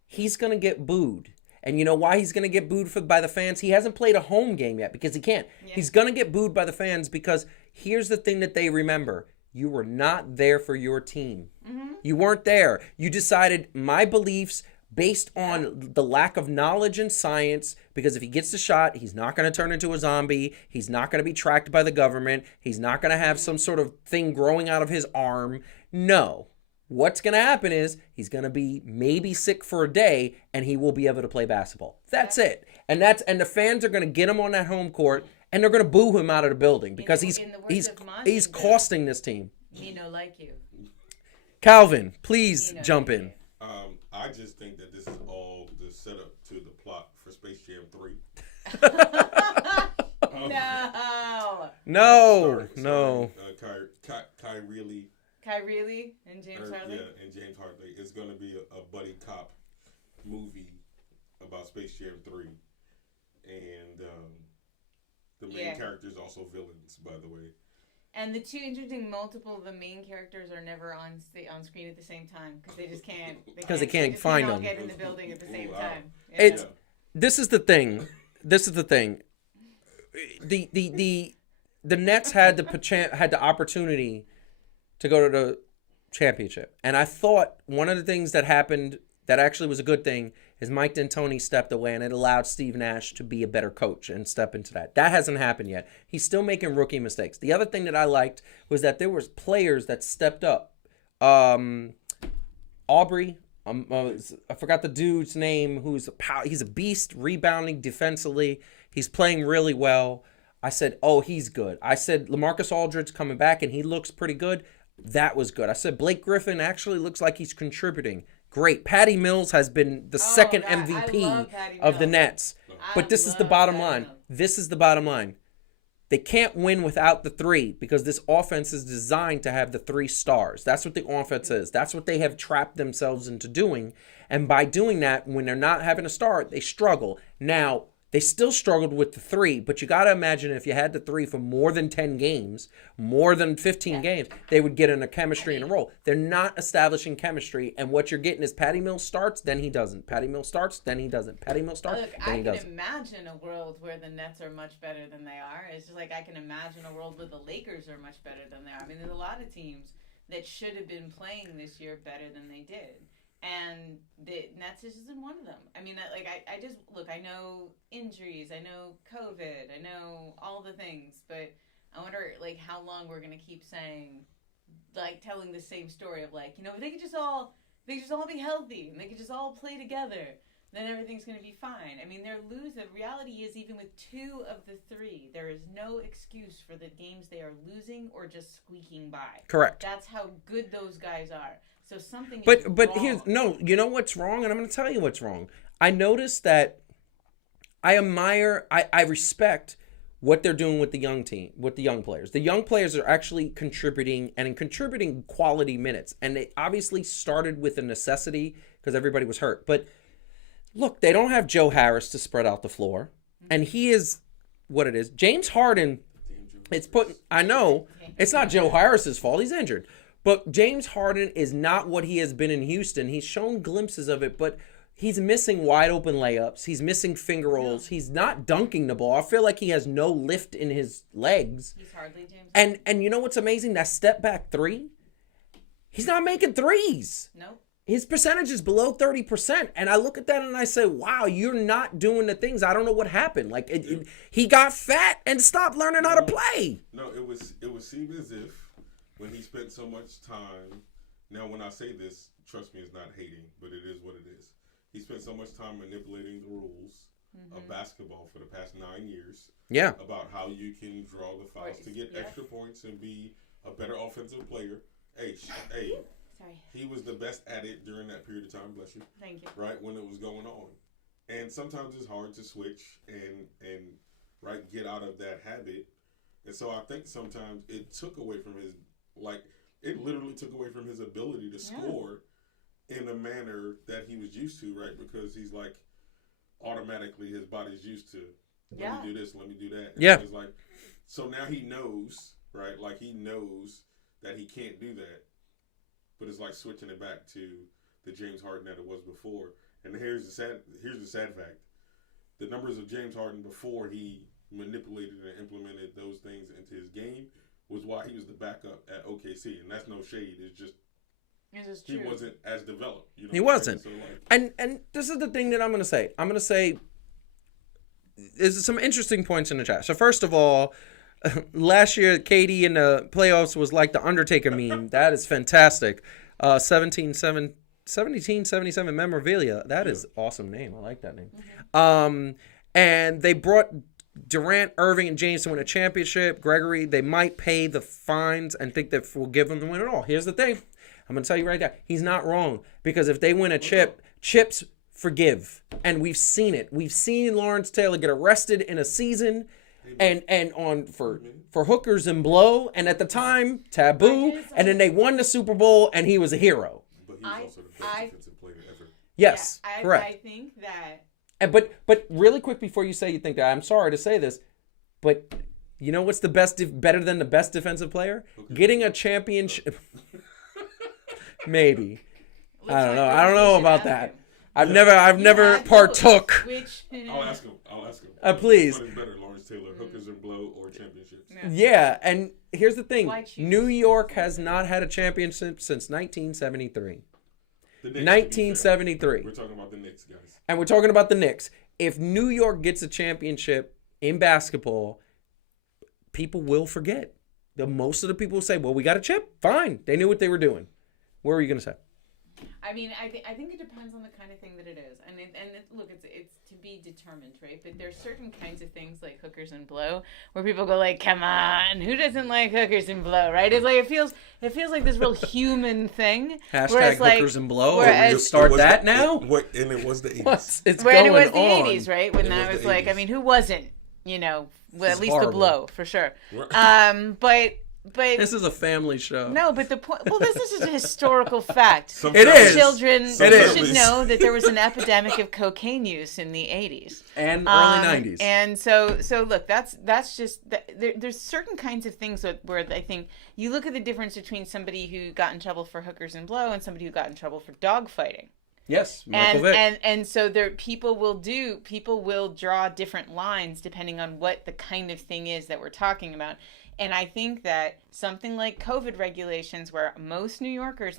he's gonna get booed. And you know why he's going to get booed by the fans? He hasn't played a home game yet because he can't. Yeah. He's going to get booed by the fans because here's the thing that they remember. You were not there for your team. Mm-hmm. You weren't there. You decided my beliefs based on the lack of knowledge and science, because if he gets the shot, he's not going to turn into a zombie. He's not going to be tracked by the government. He's not going to have some sort of thing growing out of his arm. No. What's going to happen is he's going to be maybe sick for a day and he will be able to play basketball. That's it. And the fans are going to get him on that home court and they're going to boo him out of the building because he's costing this team. Nino like you. Calvin, please jump in. I just think that this is all the setup to the plot for Space Jam 3. No. Kyrie and James Hartley? Yeah, and James Hartley. It's going to be a buddy cop movie about Space Jam 3. And the main characters also villains, by the way. And the two interesting multiple, the main characters are never on screen at the same time because they just can't. Because they can't find them. Get in the building at the same time. Yeah. This is the thing. The Nets had the opportunity to go to the championship. And I thought one of the things that happened that actually was a good thing is Mike D'Antoni stepped away and it allowed Steve Nash to be a better coach and step into that. That hasn't happened yet. He's still making rookie mistakes. The other thing that I liked was that there was players that stepped up. Aubrey, I forgot the dude's name, he's a beast, rebounding defensively. He's playing really well. I said, oh, he's good. I said LaMarcus Aldridge coming back and he looks pretty good. That was good. I said Blake Griffin actually looks like he's contributing. Great. Patty Mills has been the second MVP of the Nets. But this is the bottom line. This is the bottom line. They can't win without the three because this offense is designed to have the three stars. That's what the offense is. That's what they have trapped themselves into doing. And by doing that, when they're not having a star, they struggle. Now, they still struggled with the three, but you got to imagine if you had the three for more than 10 games, more than 15 games, they would get in a chemistry and a roll. They're not establishing chemistry, and what you're getting is Patty Mills starts, then he doesn't. Patty Mills starts, then he doesn't. Patty Mills starts, then he doesn't. I can imagine a world where the Nets are much better than they are. It's just like I can imagine a world where the Lakers are much better than they are. I mean, there's a lot of teams that should have been playing this year better than they did. And the Nets isn't one of them. I mean, I just, look, I know injuries, I know COVID, I know all the things, but I wonder, how long we're going to keep saying like telling the same story of like, if they could just all be healthy and they could just all play together, then everything's going to be fine. I mean, the reality is, even with 2 of the 3, there is no excuse for the games they are losing or just squeaking by. Correct. That's how good those guys are. So something is But wrong. you know what's wrong, and I'm going to tell you what's wrong. I noticed that I respect what they're doing with the young team, with the young players. The young players are actually contributing quality minutes. And it obviously started with a necessity because everybody was hurt. But look, they don't have Joe Harris to spread out the floor. And he is what it is. James Harden, I know, it's not Joe Harris's fault. He's injured. But James Harden is not what he has been in Houston. He's shown glimpses of it, but he's missing wide open layups. He's missing finger rolls. He's not dunking the ball. I feel like he has no lift in his legs. He's hardly James. And you know what's amazing? That step back 3, he's not making threes. Nope. His percentage is below 30%. And I look at that and I say, wow, you're not doing the things. I don't know what happened. Like he got fat and stopped learning how to play. No, it would seem as if when he spent so much time. Now, when I say this, trust me, it's not hating, but it is what it is. He spent so much time manipulating the rules of basketball for the past 9 years. Yeah. About how you can draw the fouls to get extra points and be a better offensive player. Hey, sorry. He was the best at it during that period of time. Bless you. Thank you. Right when it was going on, and sometimes it's hard to switch and get out of that habit. And so I think sometimes it took away from his it literally took away from his ability to score in a manner that he was used to, right? Because he's like, automatically his body's used to, let me do this, let me do that. And it's like, so now he knows, right? Like he knows that he can't do that, but it's like switching it back to the James Harden that it was before. And here's the sad fact: the numbers of James Harden before he manipulated and implemented those things into his game was why he was the backup at OKC, and that's no shade. It's just he wasn't as developed. He wasn't. So and this is the thing that I'm going to say. I'm going to say there's some interesting points in the chat. So first of all, last year KD in the playoffs was like the Undertaker meme. That is fantastic. 1777 memorabilia. That is awesome name. I like that name. And they brought Durant, Irving, and James to win a championship. Gregory, they might pay the fines and think that will give them the win at all. Here's the thing. I'm going to tell you right there. He's not wrong. Because if they win a chip, chips forgive. And we've seen it. We've seen Lawrence Taylor get arrested in a season and for hookers and blow. And at the time, taboo. And then they won the Super Bowl and he was a hero. But he was also the best defensive player ever. Yes, correct. I think that... But really quick before you say you think that, I'm sorry to say this, but you know what's the better than the best defensive player? Getting a championship. Maybe. I don't know. I don't know about that. I've never partook. I'll ask him. Please. What is better, Lawrence Taylor, hookers and blow, or championships? Yeah, and here's the thing. New York has not had a championship since 1973. 1973. We're talking about the Knicks, guys. And we're talking about the Knicks. If New York gets a championship in basketball, people will forget. Most of the people will say, well, we got a chip. Fine. They knew what they were doing. What were you going to say? I mean, I think it depends on the kind of thing that it is. Look, it's to be determined, right? But there's certain kinds of things like hookers and blow where people go like, come on, who doesn't like hookers and blow, right? It's like, it feels like this real human thing. Hashtag hookers and blow. We'll start that now? And it was the 80s. It's going on. It was the 80s, right? When that was like, 80s. I mean, who wasn't, well, at least horrible. The blow, for sure. But this is a family show. No, but the point. Well, this is a historical fact. It is. Children should know that there was an epidemic of cocaine use in the 80s and early 90s. And so look, that's just there's certain kinds of things where I think you look at the difference between somebody who got in trouble for hookers and blow and somebody who got in trouble for dog fighting. Yes, Michael Vick. And so people will draw different lines depending on what the kind of thing is that we're talking about. And I think that something like COVID regulations, where many New Yorkers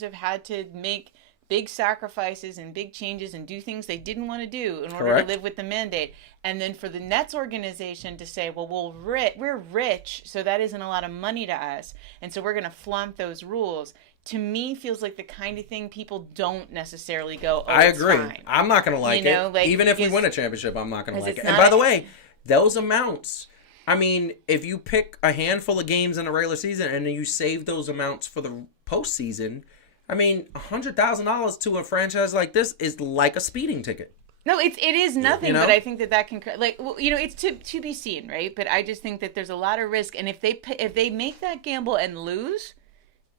have had to make big sacrifices and big changes and do things they didn't want to do in order Correct. to live with the mandate. And then for the Nets organization to say, well, we're rich, so that isn't a lot of money to us, and so we're going to flaunt those rules, to me feels like the kind of thing people don't necessarily go, oh, I it's agree. fine. I'm not going to like You know, it. like, Even if we because- win a championship, I'm not going to like it's it. And not by the a- way, those amounts, I mean, if you pick a handful of games in the regular season and then you save those amounts for the postseason, I mean, $100,000 to a franchise like this is like a speeding ticket. No, it is nothing, You know? but I think that can, like, well, you know, it's to be seen, right? But I just think that there's a lot of risk, and if they make that gamble and lose,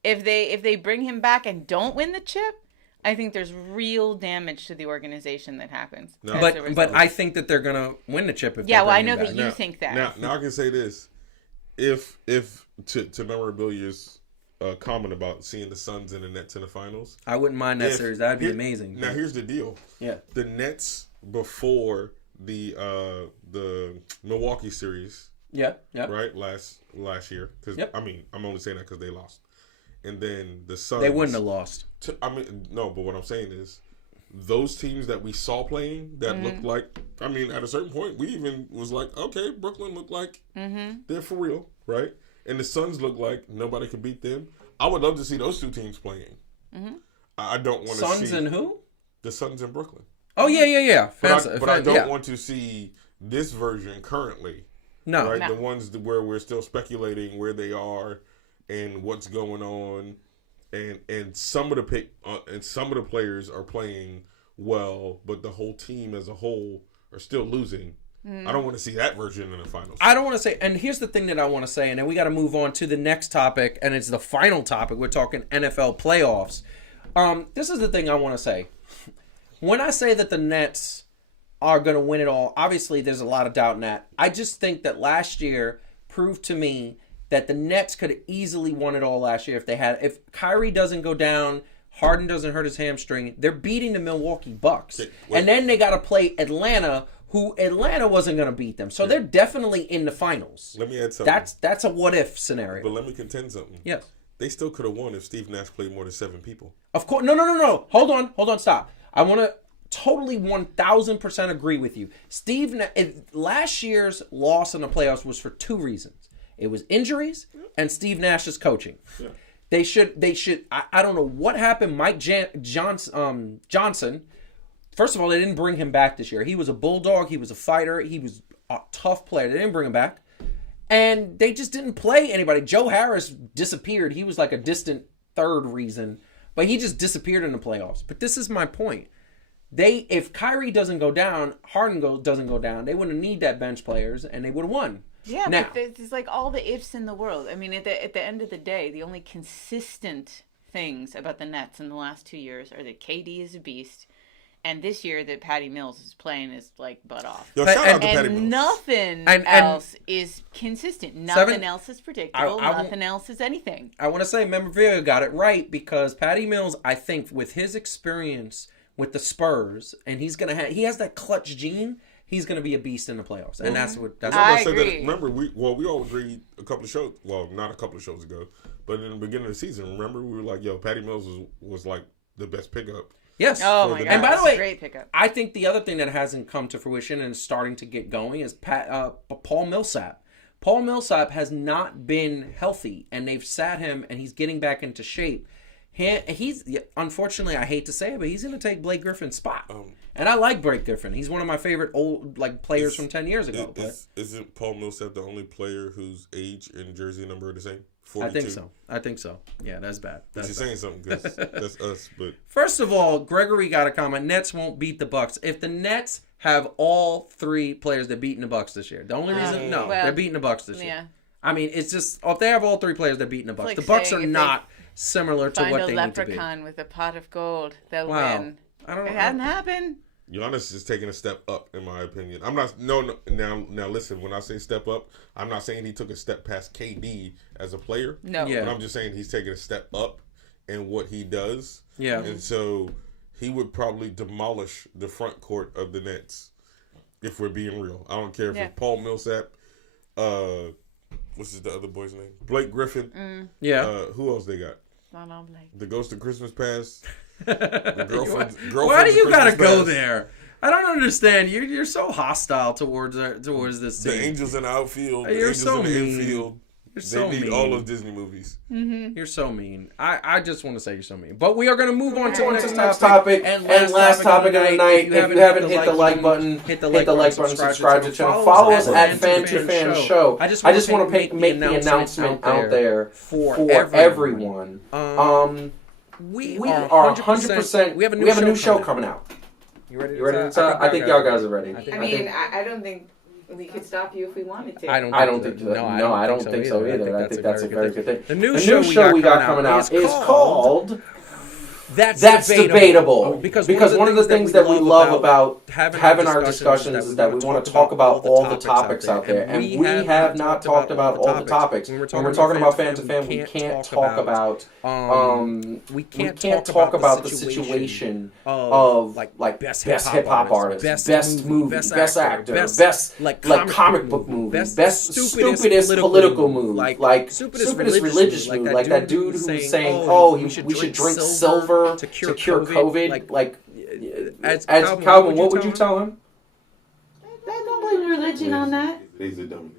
if they bring him back and don't win the chip, I think there's real damage to the organization that happens. No. as a But result. I think that they're going to win the chip if Yeah, they well, I bring know him that back. you think that. Now I can say this: if to memorabilia's comment about seeing the Suns and the Nets in the finals, I wouldn't mind that if- series. That'd be here- amazing. Now here's the deal: Yeah. the Nets before the Milwaukee series, Yeah. right? Last year, because Yep. I mean I'm only saying that because they lost, and then the Suns. They wouldn't have lost. I mean, no, but what I'm saying is, those teams that we saw playing that looked like, I mean, at a certain point, we even was like, okay, Brooklyn looked like they're for real, right? And the Suns look like nobody could beat them. I would love to see those two teams playing. I don't want to see Suns and who? the Suns in Brooklyn, Oh, yeah. but I don't yeah. want to see this version currently, No. right? No. The ones where we're still speculating where they are and what's going on. And some of the players are playing well, but the whole team as a whole are still losing. I don't want to see that version in the finals. I don't want to say, and here's the thing that I want to say, and then we got to move on to the next topic, and it's the final topic. We're talking NFL playoffs. This is the thing I want to say. When I say that the Nets are going to win it all, obviously there's a lot of doubt in that. I just think that last year proved to me that the Nets could have easily won it all last year if Kyrie doesn't go down, Harden doesn't hurt his hamstring. They're beating the Milwaukee Bucks. And then they got to play Atlanta, who Atlanta wasn't going to beat them. So they're definitely in the finals. Let me add something. That's a what-if scenario. But let me contend something. Yes. They still could have won if Steve Nash played more than 7 people. Of course. No. Hold on, stop. I want to totally 1,000% agree with you. Last year's loss in the playoffs was for 2 reasons. It was injuries and Steve Nash's coaching. Yeah. They should. I don't know what happened. Mike Johnson. First of all, they didn't bring him back this year. He was a bulldog. He was a fighter. He was a tough player. They didn't bring him back, and they just didn't play anybody. Joe Harris disappeared. He was like a distant third reason, but he just disappeared in the playoffs. But this is my point. If Kyrie doesn't go down, Harden doesn't go down, they wouldn't need that bench players, and they would have won. Yeah, now, but there's like all the ifs in the world. I mean, at the end of the day, the only consistent things about the Nets in the last 2 years are that KD is a beast, and this year that Patty Mills is playing is like butt off. Yo, shout out to Patty And Mills. nothing And- else is consistent. Nothing else is predictable. I Nothing else is anything. I want to say Memorabilia got it right because Patty Mills, I think, with his experience with the Spurs, and he has that clutch gene. He's going to be a beast in the playoffs, and that's what. I said agree. that, remember, we all agreed a couple of shows. Well, not a couple of shows ago, but in the beginning of the season, remember we were like, "Yo, Patty Mills was like the best pickup." Yes. Oh my god! And by the that's way, a great pickup. I think the other thing that hasn't come to fruition and is starting to get going is Paul Millsap. Paul Millsap has not been healthy, and they've sat him, and he's getting back into shape. He's unfortunately, I hate to say it, but he's going to take Blake Griffin's spot. And I like Blake Griffin. He's one of my favorite old players from 10 years ago. Isn't Paul Millsap the only player whose age and jersey number are the same? 42? I think so. Yeah, that's bad. You're saying something because that's us. But First of all, Gregory got a comment. Nets won't beat the Bucks. If the Nets have all 3 players that beating the Bucks this year, the only reason they're beating the Bucks this year. I mean, it's just if they have all 3 players, they're beating the Bucks. Like the Bucks are saying if not similar to what they need to be. Find a leprechaun with a pot of gold. They'll Wow. win. I don't It know. hasn't happened. Giannis is taking a step up, in my opinion. I'm not. No. Now listen. When I say step up, I'm not saying he took a step past KD as a player. No. Yeah. But I'm just saying he's taking a step up in what he does. Yeah. And so he would probably demolish the front court of the Nets if we're being real. I don't care if it's Paul Millsap. What's the other boy's name? Blake Griffin. Yeah. Who else they got? Not on Blake. The Ghost of Christmas Past. Girlfriends Why do you gotta Christmas go past. there? I don't understand. You're so hostile towards this The team. Angels in the outfield, the You're Angels so in the mean. infield. You're They so need mean. all those Disney movies. You're so mean. I just want to say you're so mean. But we are going to move on to On the to the next next topic and last topic of the night. If you haven't hit the like button, hit the like button, subscribe to the channel. Follow us at Fan2Fan Show. I just want to make the announcement out there for everyone. We are 100%. We have a new show coming out. You ready to talk? I think y'all guys are ready. I mean, I don't think we could stop you if we wanted to. I don't think so. No, I don't think so either. I think that's a very good thing. The new show we got coming out is called That's Debatable. Because one of the things that we love about having our discussions is that we want to talk about all the topics out there. And we have not talked about all the topics. When we're talking about Fan2Fan, we can't talk about the situation of like best hip hop artist, best movie, best actor, best like comic book movie, best stupidest political movie, like stupidest religious movie, like that dude who was saying, "Oh, we should drink silver to cure COVID." Like, as Calvin, what would you tell him? Don't blame religion on that. These are dumb.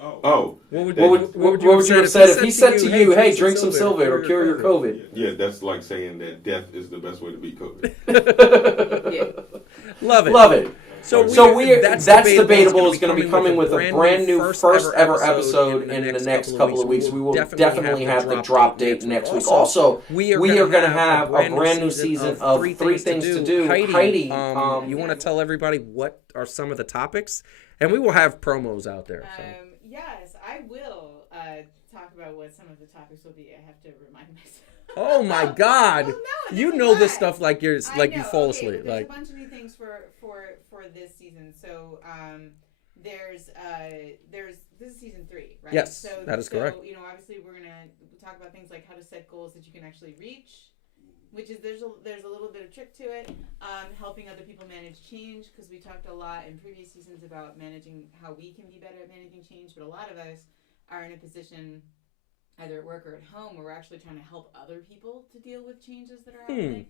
What would you have said if he said to you, "Hey, drink some silver, it'll cure your COVID"? Yeah, that's like saying that death is the best way to beat COVID. Love it. So that's debatable is going to be coming with a brand new first ever episode in the next couple of weeks. We will definitely have the drop date next week. Also, we are going to have a brand new season of 3 Things to Do. Heidi, you want to tell everybody what are some of the topics? And we will have promos out there. So. Yes, I will talk about what some of the topics will be. I have to remind myself. Oh my God! Well, no, you know this stuff like you fall asleep. There's a bunch of new things for this season. So this is season 3, right? Yes, that is correct. So obviously we're gonna talk about things like how to set goals that you can actually reach, which is there's a little bit of trick to it. Helping other people manage change, because we talked a lot in previous seasons about managing how we can be better at managing change, but a lot of us are in a position either at work or at home where we're actually trying to help other people to deal with changes that are happening.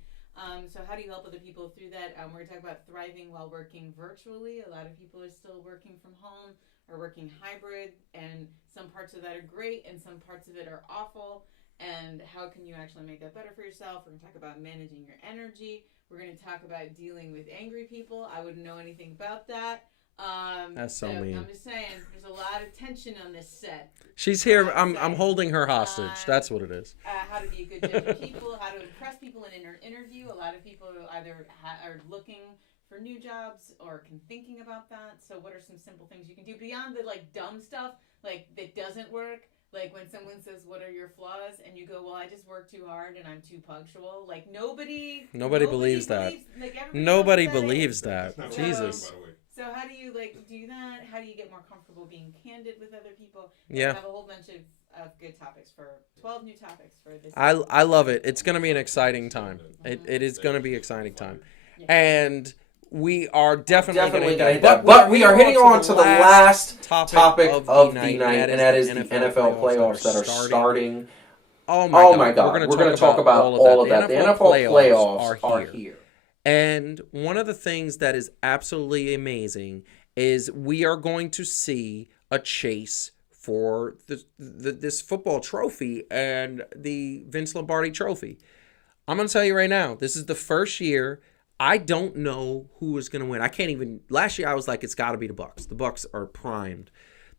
So how do you help other people through that? We're going to talk about thriving while working virtually. A lot of people are still working from home or working hybrid, and some parts of that are great and some parts of it are awful. And how can you actually make that better for yourself? We're going to talk about managing your energy. We're going to talk about dealing with angry people. I wouldn't know anything about that. That's so mean. I'm just saying, there's a lot of tension on this set. She's here. I'm holding her hostage. That's what it is. How to be a good judge of people, how to impress people in an interview. A lot of people either are looking for new jobs or thinking about that. So what are some simple things you can do beyond the dumb stuff that doesn't work? Like when someone says, "What are your flaws?" and you go, "Well, I just work too hard and I'm too punctual." Nobody believes that. Nobody believes that. Jesus. So how do you do that? How do you get more comfortable being candid with other people? Yeah. We have a whole bunch of good topics 12 new topics for this. I love it. It's going to be an exciting time. It is going to be an exciting time. And we are definitely going to but we are hitting on to the last topic of the night, and that is the NFL playoffs that are starting. Oh my God. We're going to talk about all of that. The NFL playoffs are here. And one of the things that is absolutely amazing is we are going to see a chase for this football trophy and the Vince Lombardi trophy. I'm going to tell you right now, this is the first year. I don't know who is going to win. I can't even. Last year I was like, it's got to be the Bucs. The Bucs are primed.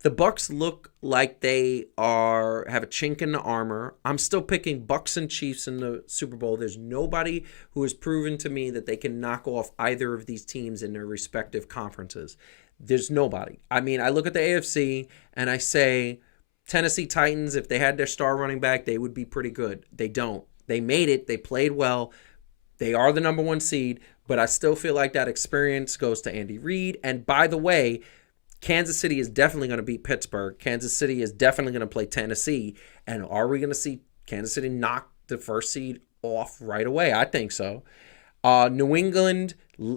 The Bucs look like they have a chink in the armor. I'm still picking Bucs and Chiefs in the Super Bowl. There's nobody who has proven to me that they can knock off either of these teams in their respective conferences. There's nobody. I mean, I look at the AFC and I say, Tennessee Titans, if they had their star running back, they would be pretty good. They don't. They made it. They played well. They are the number 1 seed, but I still feel like that experience goes to Andy Reid. And by the way, Kansas City is definitely going to beat Pittsburgh. Kansas City is definitely going to play Tennessee. And are we going to see Kansas City knock the first seed off right away? I think so. New England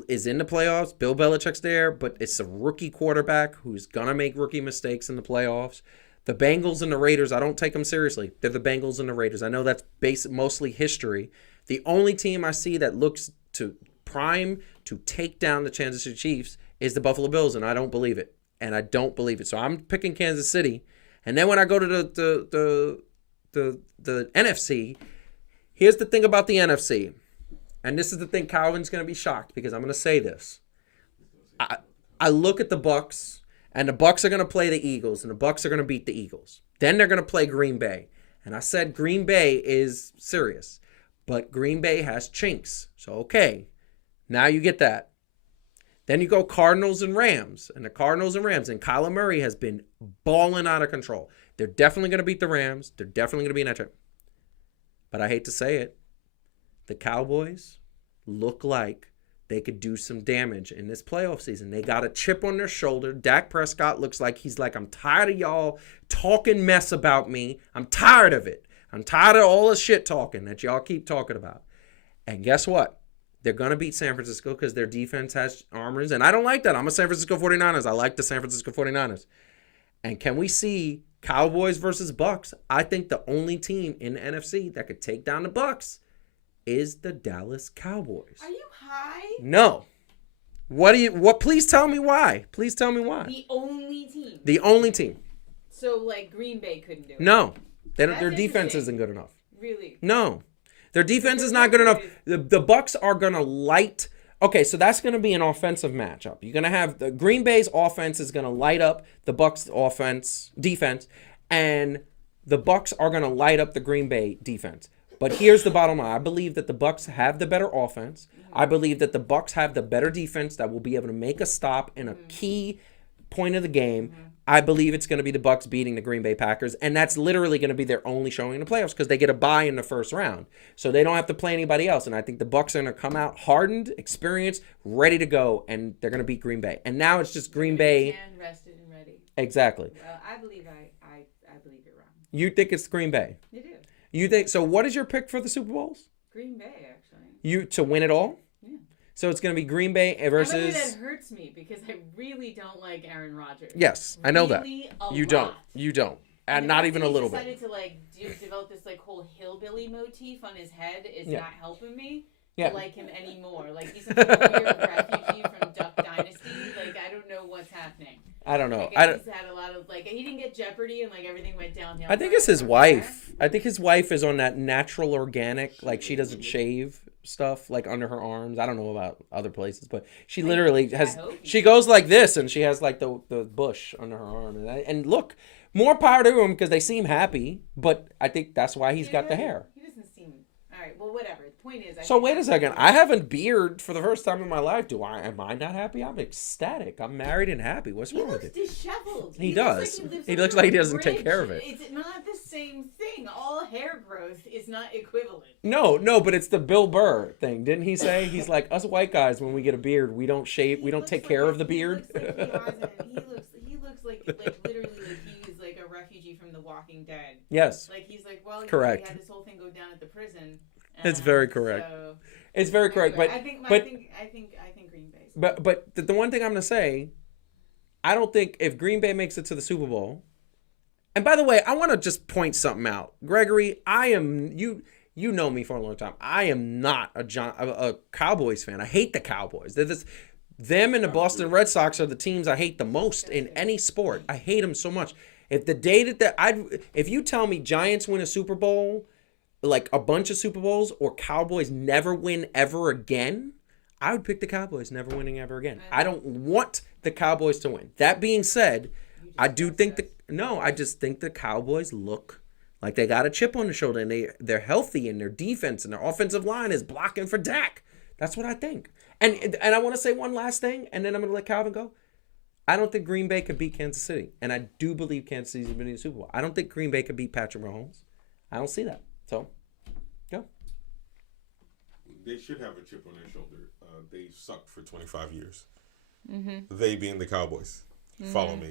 is in the playoffs. Bill Belichick's there, but it's a rookie quarterback who's going to make rookie mistakes in the playoffs. The Bengals and the Raiders, I don't take them seriously. They're the Bengals and the Raiders. I know that's mostly history. The only team I see that looks to prime to take down the Kansas City Chiefs is the Buffalo Bills, and I don't believe it. So I'm picking Kansas City. And then when I go to the NFC, here's the thing about the NFC. And this is the thing, Calvin's going to be shocked because I'm going to say this. I look at the Bucs, and the Bucs are going to play the Eagles, and the Bucs are going to beat the Eagles. Then they're going to play Green Bay. And I said Green Bay is serious, but Green Bay has chinks. So, okay, now you get that. Then you go Cardinals and Rams, and Kyler Murray has been balling out of control. They're definitely going to beat the Rams. They're definitely going to be in that trip. But I hate to say it, the Cowboys look like they could do some damage in this playoff season. They got a chip on their shoulder. Dak Prescott looks like he's like, I'm tired of y'all talking mess about me. I'm tired of it. I'm tired of all the shit talking that y'all keep talking about. And guess what? They're going to beat San Francisco because their defense has armors. And I don't like that. I'm a San Francisco 49ers. I like the San Francisco 49ers. And can we see Cowboys versus Bucks? I think the only team in the NFC that could take down the Bucks is the Dallas Cowboys. Are you high? No. Please tell me why. Please tell me why. The only team. The only team. So like Green Bay couldn't do it. No. Their defense isn't good enough. Really? No. Their defense is not good enough. The Bucks are going to light. Okay, so that's going to be an offensive matchup. You're going to have the Green Bay's offense is going to light up the Bucks defense, and the Bucks are going to light up the Green Bay defense. But here's the bottom line. I believe that the Bucks have the better offense. I believe that the Bucks have the better defense that will be able to make a stop in a key point of the game. I believe it's going to be the Bucks beating the Green Bay Packers, and that's literally going to be their only showing in the playoffs because they get a bye in the first round. So they don't have to play anybody else, and I think the Bucks are going to come out hardened, experienced, ready to go, and they're going to beat Green Bay. And now it's just Green Bay. And rested and ready. Exactly. Well, I believe I believe you're wrong. You think it's Green Bay? You do. You think so? What is your pick for the Super Bowls? Green Bay, actually. You to win it all? Yeah. So it's going to be Green Bay versus. I know that hurts me because I really don't like Aaron Rodgers. Yes, I know that. Really You don't. You don't. And not even a little bit. He decided to like develop this like whole hillbilly motif on his head is not helping me to like him anymore. Like he's some weird refugee from Duck Dynasty. Like I don't know what's happening. I don't know. Like, he's had a lot of like he didn't get Jeopardy and like everything went downhill. I think it's his wife. I think his wife is on that natural organic, like she doesn't shave stuff like under her arms. I don't know about other places, but she literally has. She goes like this, and she has like the bush under her arm. And look, more power to him because they seem happy. But I think that's why he's got the hair. He doesn't seem all right. Well, whatever. The point is. So wait a second. I have a beard for the first time in my life. Am I not happy? I'm ecstatic. I'm married and happy. What's wrong with it? He looks disheveled. He does. He looks like he doesn't take care of it. It's not the same thing. All hair growth is not equivalent. No, but it's the Bill Burr thing. Didn't he say? He's like, us white guys, when we get a beard, we don't shave, we don't take care of the beard. He looks like literally like he's like a refugee from The Walking Dead. Yes. Like he's like, well, correct. He had this whole thing go down at the prison. It's very correct. So, it's very correct. Anyway, but I think Green Bay. But the one thing I'm gonna say, I don't think if Green Bay makes it to the Super Bowl. And by the way, I want to just point something out, Gregory. I am you know me for a long time. I am not a Cowboys fan. I hate the Cowboys. Them and the Boston Red Sox are the teams I hate the most in any sport. I hate them so much. If the day if you tell me Giants win a Super Bowl, like a bunch of Super Bowls, or Cowboys never win ever again, I would pick the Cowboys never winning ever again. I don't want the Cowboys to win. That being said, I just think the Cowboys look like they got a chip on the shoulder, and they're healthy, and their defense and their offensive line is blocking for Dak. That's what I think. And I want to say one last thing, and then I'm going to let Calvin go. I don't think Green Bay could beat Kansas City, and I do believe Kansas City's been in the Super Bowl. I don't think Green Bay could beat Patrick Mahomes. I don't see that. So, go. They should have a chip on their shoulder. They sucked for 25 years. Mm-hmm. They being the Cowboys. Mm-hmm. Follow me.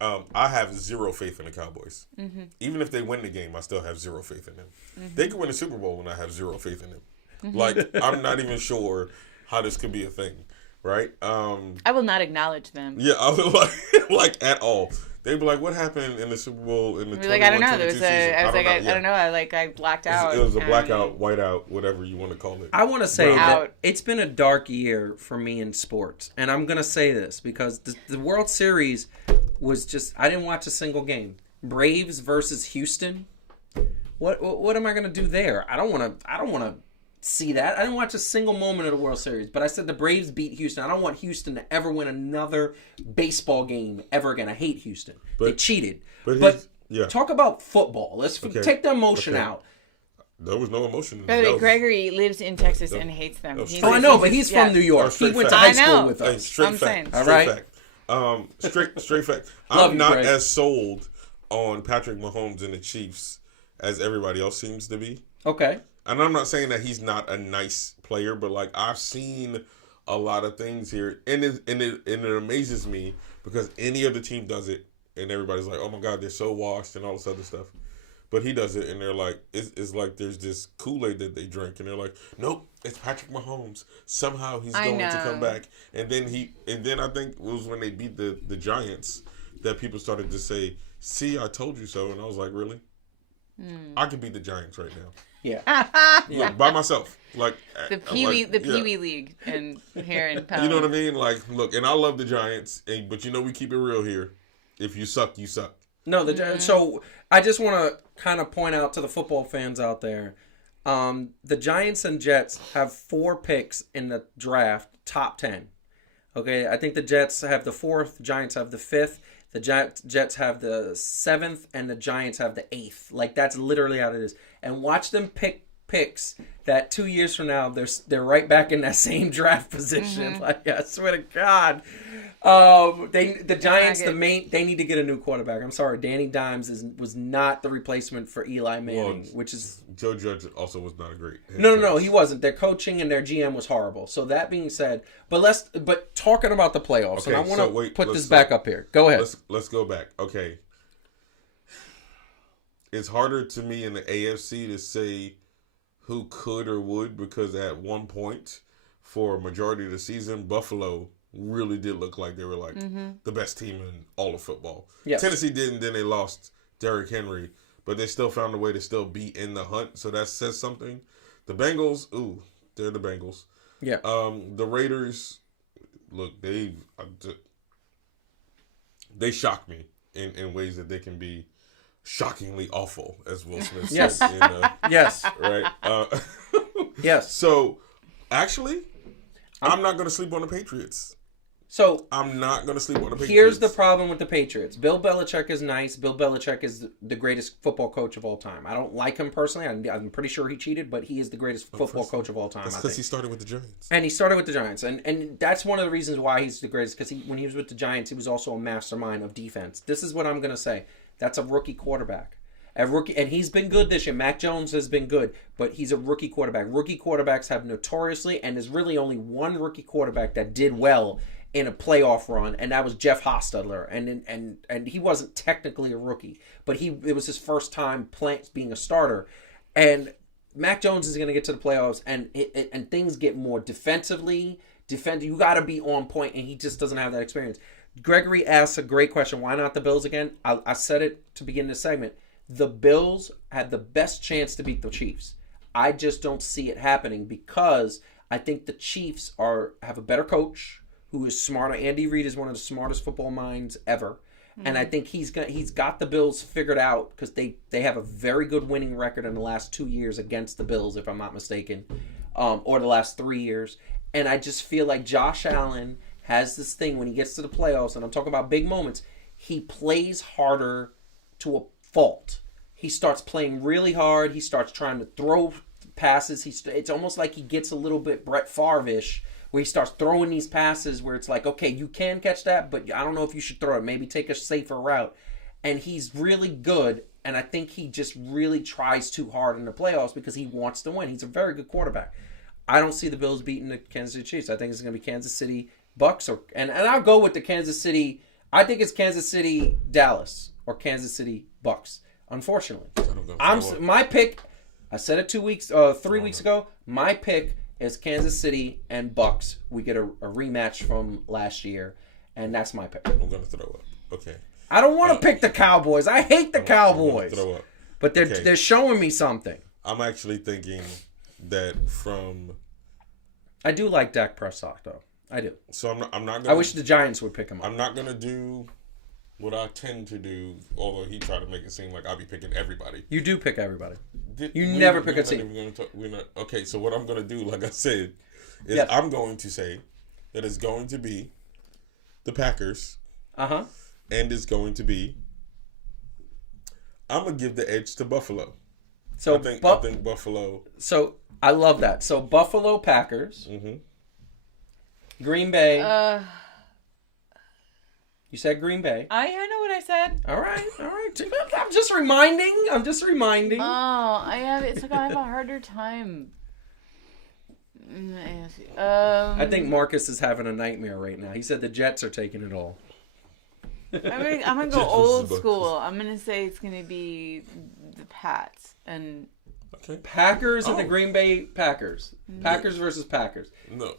I have zero faith in the Cowboys. Mm-hmm. Even if they win the game, I still have zero faith in them. Mm-hmm. They could win the Super Bowl and I have zero faith in them. Mm-hmm. Like, I'm not even sure how this could be a thing, right? I will not acknowledge them. Yeah, I would like at all. They'd be like, "What happened in the Super Bowl in the 21-22 I don't know. There was season?" I don't know. I blacked out. It was a blackout, whiteout, whatever you want to call it. I want to say that it's been a dark year for me in sports, and I'm gonna say this because the World Series was just I didn't watch a single game. Braves versus Houston. What am I gonna do there? I don't want to see that. I didn't watch a single moment of the World Series, but I said the Braves beat Houston. I don't want Houston to ever win another baseball game ever again. I hate Houston. They cheated. But talk about football. Let's take the emotion out. There was no emotion. By the way, Gregory lives in Texas and hates them. I know, but he's from New York. He went to high school with us. Straight fact. All right. Straight fact. I'm not as sold on Patrick Mahomes and the Chiefs as everybody else seems to be. Okay. And I'm not saying that he's not a nice player, but like I've seen a lot of things here, and it amazes me because any other team does it, and everybody's like, "Oh my God, they're so washed," and all this other stuff. But he does it, and they're like, it's like there's this Kool-Aid that they drink, and they're like, "Nope, it's Patrick Mahomes. Somehow he's going to come back." And then I think it was when they beat the Giants that people started to say, "See, I told you so," and I was like, "Really? I could beat the Giants right now." Yeah. Look, by myself. Like the Pee Wee League and here in Powell. You know what I mean? Like, look, and I love the Giants, but we keep it real here. If you suck, you suck. No, so I just want to kind of point out to the football fans out there, the Giants and Jets have 4 picks in the draft, top 10. Okay, I think the Jets have the 4th, Giants have the 5th. The Jets have the 7th, and the Giants have the 8th. Like, that's literally how it is. And watch them pick picks that 2 years from now, they're right back in that same draft position. Like, I swear to God. The Giants, they need to get a new quarterback. I'm sorry, Danny Dimes was not the replacement for Eli Manning, which is... Joe Judge also was not a great head No, he wasn't. Their coaching and their GM was horrible. So that being said, but talking about the playoffs, okay, and I want to put this back up here. Go ahead. Let's go back. Okay. It's harder to me in the AFC to say who could or would, because at one point for a majority of the season, Buffalo really did look like they were like the best team in all of football. Yes. Tennessee didn't, then they lost Derrick Henry, but they still found a way to still be in the hunt, so that says something. The Bengals, they're the Bengals. Yeah. The Raiders, look, they shock me in ways that they can be shockingly awful, as Will Smith said. Yes. Yes. Right? Yes. So, actually, I'm not going to sleep on the Patriots. So I'm not going to sleep on the Patriots. Here's the problem with the Patriots. Bill Belichick is nice. Bill Belichick is the greatest football coach of all time. I don't like him personally. I'm pretty sure he cheated, but he is the greatest football coach of all time. That's because he started with the Giants. And he started with the Giants. And that's one of the reasons why he's the greatest, because when he was with the Giants, he was also a mastermind of defense. This is what I'm going to say. That's a rookie quarterback. And he's been good this year. Mac Jones has been good, but he's a rookie quarterback. Rookie quarterbacks have notoriously, and there's really only one rookie quarterback that did well in a playoff run, and that was Jeff Hostetler. And he wasn't technically a rookie, but it was his first time being a starter. And Mac Jones is going to get to the playoffs, and things get more defensively. You got to be on point, and he just doesn't have that experience. Gregory asks a great question. Why not the Bills again? I said it to begin this segment. The Bills had the best chance to beat the Chiefs. I just don't see it happening because I think the Chiefs have a better coach who is smarter. Andy Reid is one of the smartest football minds ever. Mm-hmm. And I think he's got the Bills figured out because they have a very good winning record in the last 2 years against the Bills, if I'm not mistaken, or the last 3 years. And I just feel like Josh Allen has this thing when he gets to the playoffs, and I'm talking about big moments, he plays harder to a fault. He starts playing really hard. He starts trying to throw passes. It's almost like he gets a little bit Brett Favre-ish, where he starts throwing these passes where it's like, okay, you can catch that, but I don't know if you should throw it. Maybe take a safer route. And he's really good, and I think he just really tries too hard in the playoffs because he wants to win. He's a very good quarterback. I don't see the Bills beating the Kansas City Chiefs. I think it's going to be Kansas City Bucks, and I'll go with the Kansas City. I think it's Kansas City Dallas or Kansas City Bucks. Unfortunately, my pick. I said it 3 weeks ago. My pick is Kansas City and Bucks. We get a rematch from last year, and that's my pick. I'm gonna throw up. Okay. I don't want to pick the Cowboys. I hate the Cowboys. Throw up. But they're showing me something. I'm actually thinking that from. I do like Dak Prescott though. I do. So I'm not. Gonna, I wish the Giants would pick him up. I'm not gonna do what I tend to do. Although he tried to make it seem like I'll be picking everybody. You do pick everybody. You never pick a team. Okay, so what I'm gonna do, like I said, is I'm going to say that it's going to be the Packers. And it's going to be. I'm gonna give the edge to Buffalo. So I think Buffalo. So I love that. So Buffalo Packers. Mm-hmm. Green Bay. You said Green Bay. I know what I said. All right. I'm just reminding. Oh, I have a harder time. I think Marcus is having a nightmare right now. He said the Jets are taking it all. I'm gonna go old school. I'm gonna say it's gonna be the Pats and Packers and the Green Bay Packers. Packers versus Packers. No.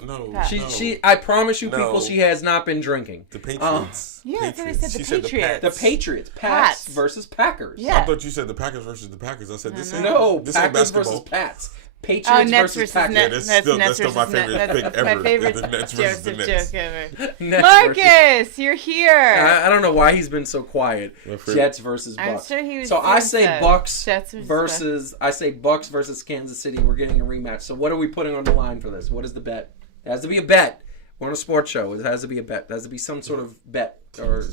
She. I promise you, people, she has not been drinking. The Patriots. That's what I said. The Patriots. The Patriots. Pats versus Packers. Yeah. I thought you said the Packers versus the Packers. I said this ain't Packers basketball. versus Pats. Patriots versus Packers. That's still my favorite pick ever. My favorite the Nets versus the Nets. joke ever. Marcus, you're here. I don't know why he's been so quiet. Jets versus Bucks. I'm sure he was. So I say Bucks versus. I say Bucks versus Kansas City. We're getting a rematch. So what are we putting on the line for this? What is the bet? It has to be a bet. We're on a sports show. It has to be a bet. It has to be some sort of bet or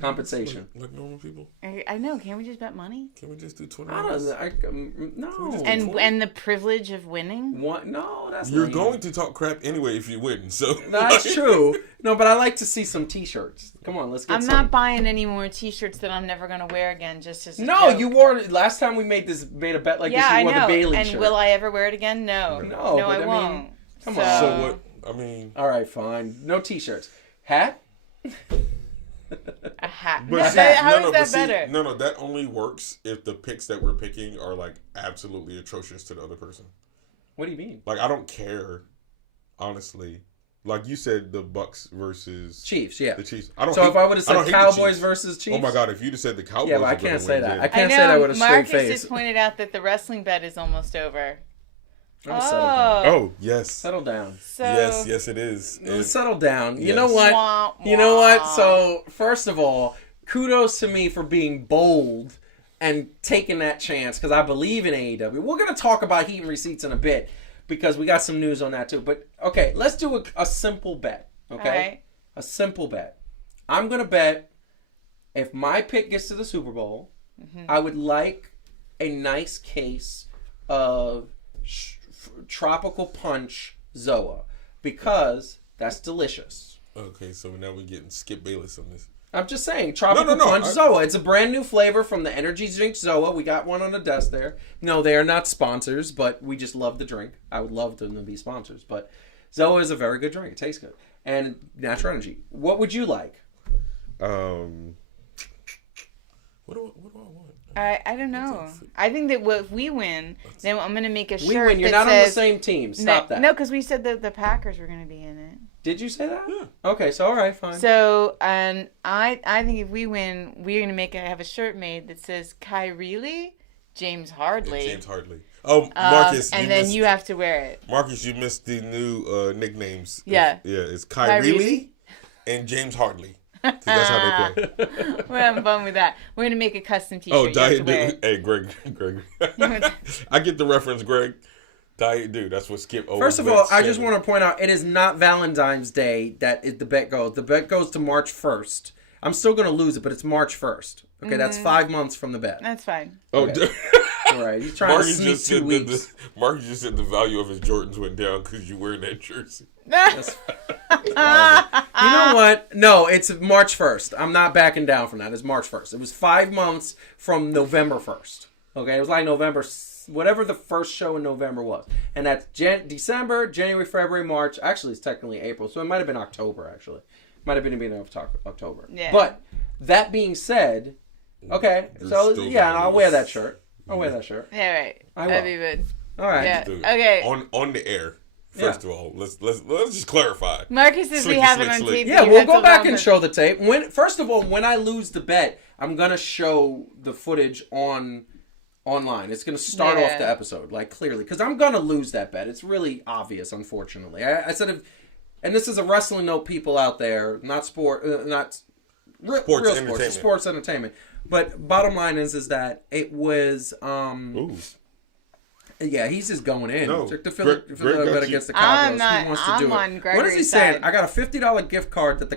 compensation. Like normal people. I know. Can't we just bet money? Can we just do 20? I don't know. No. And the privilege of winning? What? No, that's You're not going to talk crap anyway if you win. So that's true. No, but I like to see some T-shirts. Come on, let's get I'm some. not buying any more T-shirts that I'm never going to wear again just as a No, joke. you wore last time we made a bet like this. You wore the Bailey shirt. And will I ever wear it again? No, I won't. Come on. So what? I mean, all right, fine. No T-shirts. Hat? A hat. But How is that better? No, that only works if the picks that we're picking are like absolutely atrocious to the other person. What do you mean? Like I don't care, honestly. Like you said, the Bucks versus Chiefs. Yeah, the Chiefs. So if I would have said Cowboys versus Chiefs. Oh my God! If you'd have said the Cowboys, yeah, but I can't say that. I I can't know, say that with a straight Marcus face. just pointed out that the wrestling bet is almost over. Oh yes. Settle down. So, yes, it is. Settle down. Yes. You know what? Wah, You know what? So first of all, kudos to me for being bold and taking that chance because I believe in AEW. We're gonna talk about Heat and Receipts in a bit because we got some news on that too. But okay, let's do a simple bet. Okay, right. A simple bet. I'm gonna bet if my pick gets to the Super Bowl, I would like a nice case of Tropical Punch Zoa because that's delicious. Okay, so now we're getting Skip Bayless on this. I'm just saying, Tropical Punch Zoa. It's a brand new flavor from the energy drink Zoa. We got one on the desk there. No, they are not sponsors, but we just love the drink. I would love them to be sponsors, but Zoa is a very good drink. It tastes good. And natural energy. What would you like? What do I want? I don't know. I think that if we win, then I'm going to make a shirt. We win. You're that not says, on the same team. Stop that. No, because we said that the Packers were going to be in it. Did you say that? Yeah. Okay, so all right, fine. So, and I think if we win, we're going to have a shirt made that says Kyrie, James Hardley. James Hardley. Oh, Marcus. And then you have to wear it. Marcus, you missed the new nicknames. Yeah. It's Kyrie and James Hardley. Because that's how they play. We're having fun with that. We're going to make a custom t-shirt. Oh, Diet Dude. Hey, Greg. I get the reference, Greg. Diet Dude. That's what Skip always First of all, I just want to point out, it is not Valentine's Day that the bet goes. The bet goes to March 1st. I'm still going to lose it, but it's March 1st. Okay, that's 5 months from the bet. That's fine. Oh, okay. All right. He's trying to sneak 2 weeks. Marcus just said the value of his Jordans went down because you wearing that jersey. You know what? No, it's March 1st. I'm not backing down from that. It's March 1st. It was 5 months from November 1st. Okay, it was like November, whatever the first show in November was. And that's December, January, February, March. Actually, it's technically April, so it might have been October, actually. Might have been beginning of October. Yeah. But that being said, okay, so yeah, and I'll wear that shirt. I'll wear that shirt. Yeah, right. I will. That'd be good. All right. Yeah. Okay. On the air. First of all, let's just clarify. Marcus says we have it on tape. Yeah, we'll go back and show the tape. First of all, when I lose the bet, I'm gonna show the footage online. It's gonna start off the episode clearly because I'm gonna lose that bet. It's really obvious, unfortunately. I said, and this is a wrestling note, people out there, not sport, not real sports, sports entertainment. But bottom line is that it was. Yeah, he's just going in. No, to Philly bet against the Cowboys. He wants to do it. What is he saying? I got a $50 gift card that the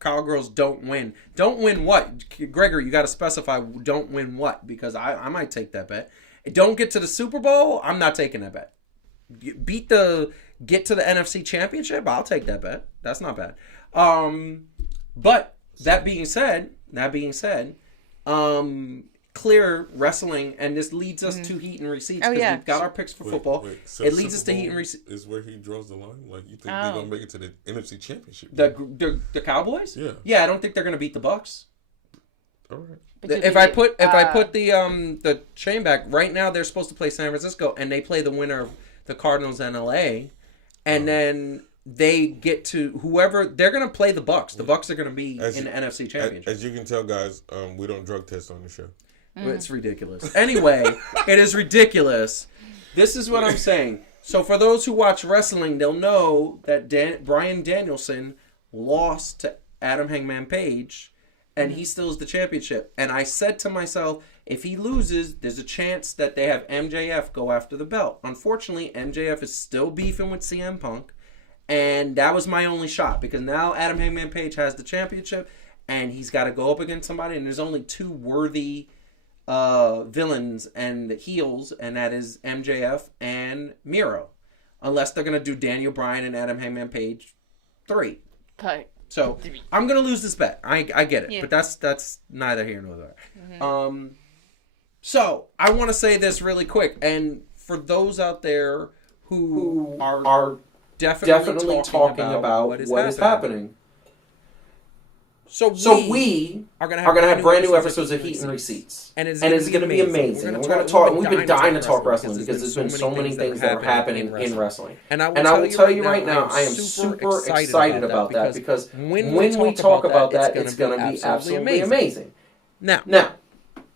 Cowgirls don't win. Don't win what? Gregory, you got to specify don't win what, because I might take that bet. Don't get to the Super Bowl? I'm not taking that bet. Get to the NFC Championship? I'll take that bet. That's not bad. But that being said, clear wrestling, and this leads us to Heat and Receipts because we've got our picks for football. So it leads us to Heat and Receipts. Is where he draws the line? Like, you think they're gonna make it to the NFC Championship? The Cowboys? Yeah. I don't think they're gonna beat the Bucks. All right. If I put the chain back right now, they're supposed to play San Francisco, and they play the winner of the Cardinals and LA, and then they get to whoever they're gonna play the Bucks. The Bucks are gonna be in the NFC Championship. As you can tell, guys, we don't drug test on the show. It's ridiculous. Anyway, it is ridiculous. This is what I'm saying. So for those who watch wrestling, they'll know that Bryan Danielson lost to Adam Hangman Page, and he still is the championship. And I said to myself, if he loses, there's a chance that they have MJF go after the belt. Unfortunately, MJF is still beefing with CM Punk, and that was my only shot because now Adam Hangman Page has the championship, and he's got to go up against somebody, and there's only two worthy villains and heels, and that is MJF and Miro, unless they're gonna do Daniel Bryan and Adam Hangman Page 3. Okay. So I'm gonna lose this bet. I get it, but that's neither here nor there. So I want to say this really quick, and for those out there who are definitely talking about what is happening. So we are going to have brand new episodes of Heat and Receipts. And it's going to be amazing. And we're going to talk, we've been dying to talk wrestling because there's been so many things that are happening in wrestling. And I will tell you right now, I am super excited about that because when we talk about that, it's going to be absolutely amazing. Now,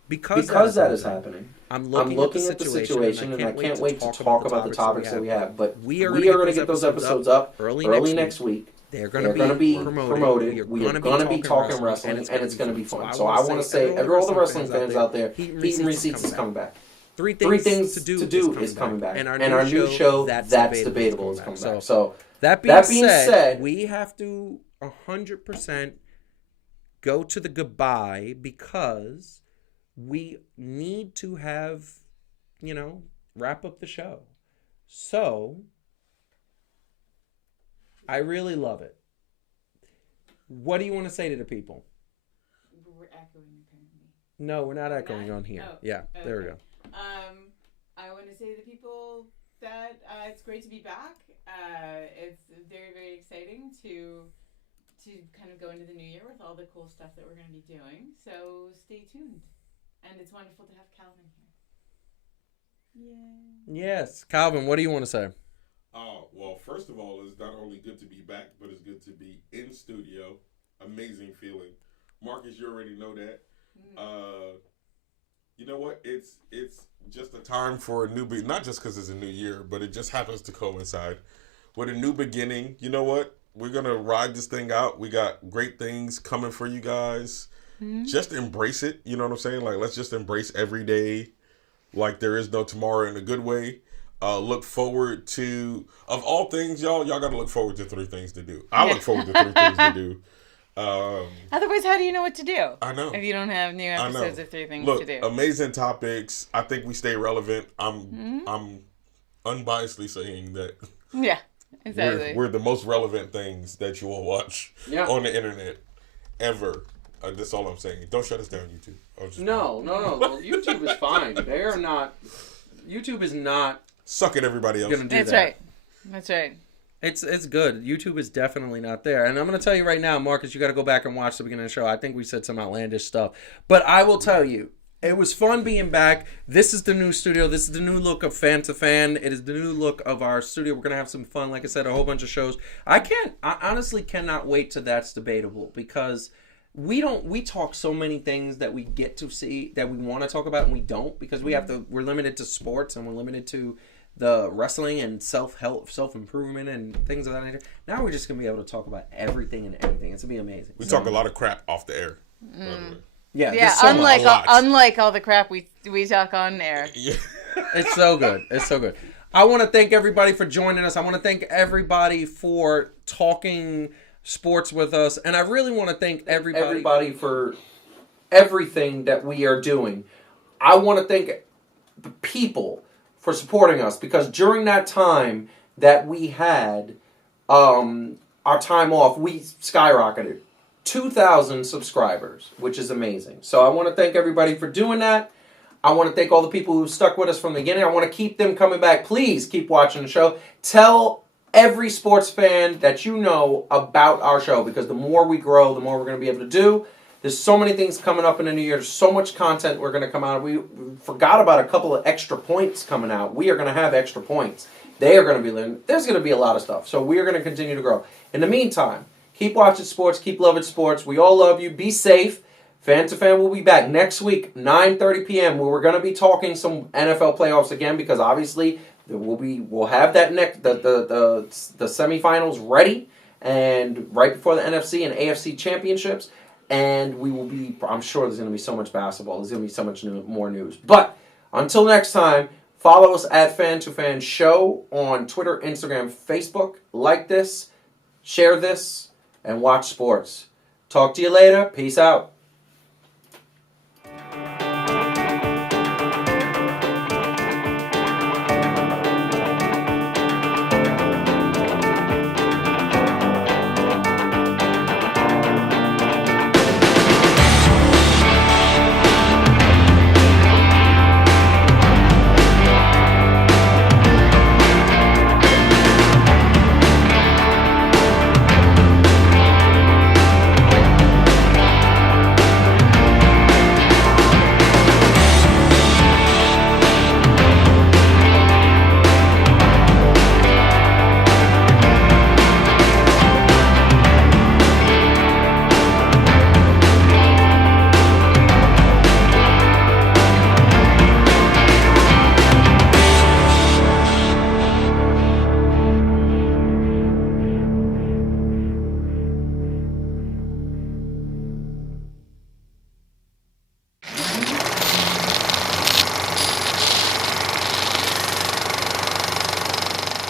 because that is happening, I'm looking at the situation and I can't wait to talk about the topics that we have. But we are going to get those episodes up early next week. They're going to be promoted. We are going to be talking wrestling, and it's going to be fun. So I want to say, all the wrestling fans out there, Heat and Receipts is coming back. Three things to do is coming back. And our new show, That's Debatable, is coming back. So that being said, we have to 100% go to the goodbye because we need to have, wrap up the show. So I really love it. What do you want to say to the people? We're echoing apparently. No, we're not echoing on here. Oh, yeah, okay. There we go. I want to say to the people that it's great to be back. It's very, very exciting to kind of go into the new year with all the cool stuff that we're going to be doing. So stay tuned. And it's wonderful to have Calvin here. Yay. Yes. Calvin, what do you want to say? Well, first of all, it's not only good to be back, but it's good to be in studio. Amazing feeling. Marcus, you already know that. You know what? It's just a time for a new not just because it's a new year, but it just happens to coincide with a new beginning. You know what? We're going to ride this thing out. We got great things coming for you guys. Just embrace it. You know what I'm saying? Let's just embrace every day like there is no tomorrow in a good way. Look forward to, of all things, y'all got to look forward to 3 things to do. I look forward to 3 things to do. Otherwise, how do you know what to do? I know. If you don't have new episodes of 3 things to do. Amazing topics. I think we stay relevant. I'm unbiasedly saying that. Yeah, exactly. We're the most relevant things that you will watch on the internet ever. That's all I'm saying. Don't shut us down, YouTube. No. YouTube is fine. They're not. YouTube is not. Suck at everybody else. That's right. That's right. It's good. YouTube is definitely not there. And I'm going to tell you right now, Marcus, you got to go back and watch the beginning of the show. I think we said some outlandish stuff. But I will tell you, It was fun being back. This is the new studio. This is the new look of Fan2Fan. It is the new look of our studio. We're going to have some fun. Like I said, a whole bunch of shows. I honestly cannot wait till that's debatable because we talk so many things that we get to see that we want to talk about and we don't because we're limited to sports and we're limited to the wrestling and self-help, self-improvement and things of that nature. Now we're just going to be able to talk about everything and anything. It's going to be amazing. We talk a lot of crap off the air. Yeah, unlike all the crap we talk on there. Yeah. It's so good. It's so good. I want to thank everybody for joining us. I want to thank everybody for talking sports with us. And I really want to thank everybody for everything that we are doing. I want to thank the people for supporting us because during that time that we had our time off, we skyrocketed. 2,000 subscribers, which is amazing. So I want to thank everybody for doing that. I want to thank all the people who stuck with us from the beginning. I want to keep them coming back. Please keep watching the show. Tell every sports fan that you know about our show because the more we grow, the more we're going to be able to do. There's so many things coming up in the new year. There's so much content we're going to come out. We forgot about a couple of extra points coming out. We are going to have extra points. They are going to be learning. There's going to be a lot of stuff. So we are going to continue to grow. In the meantime, keep watching sports. Keep loving sports. We all love you. Be safe. Fan2Fan will be back next week, 9:30 p.m., where we're going to be talking some NFL playoffs again because obviously we'll have that the semifinals ready and right before the NFC and AFC championships, and we will be. I'm sure there's going to be so much basketball. There's going to be so much more news. But until next time, follow us at Fan2Fan Show on Twitter, Instagram, Facebook. Like this, share this, and watch sports. Talk to you later. Peace out.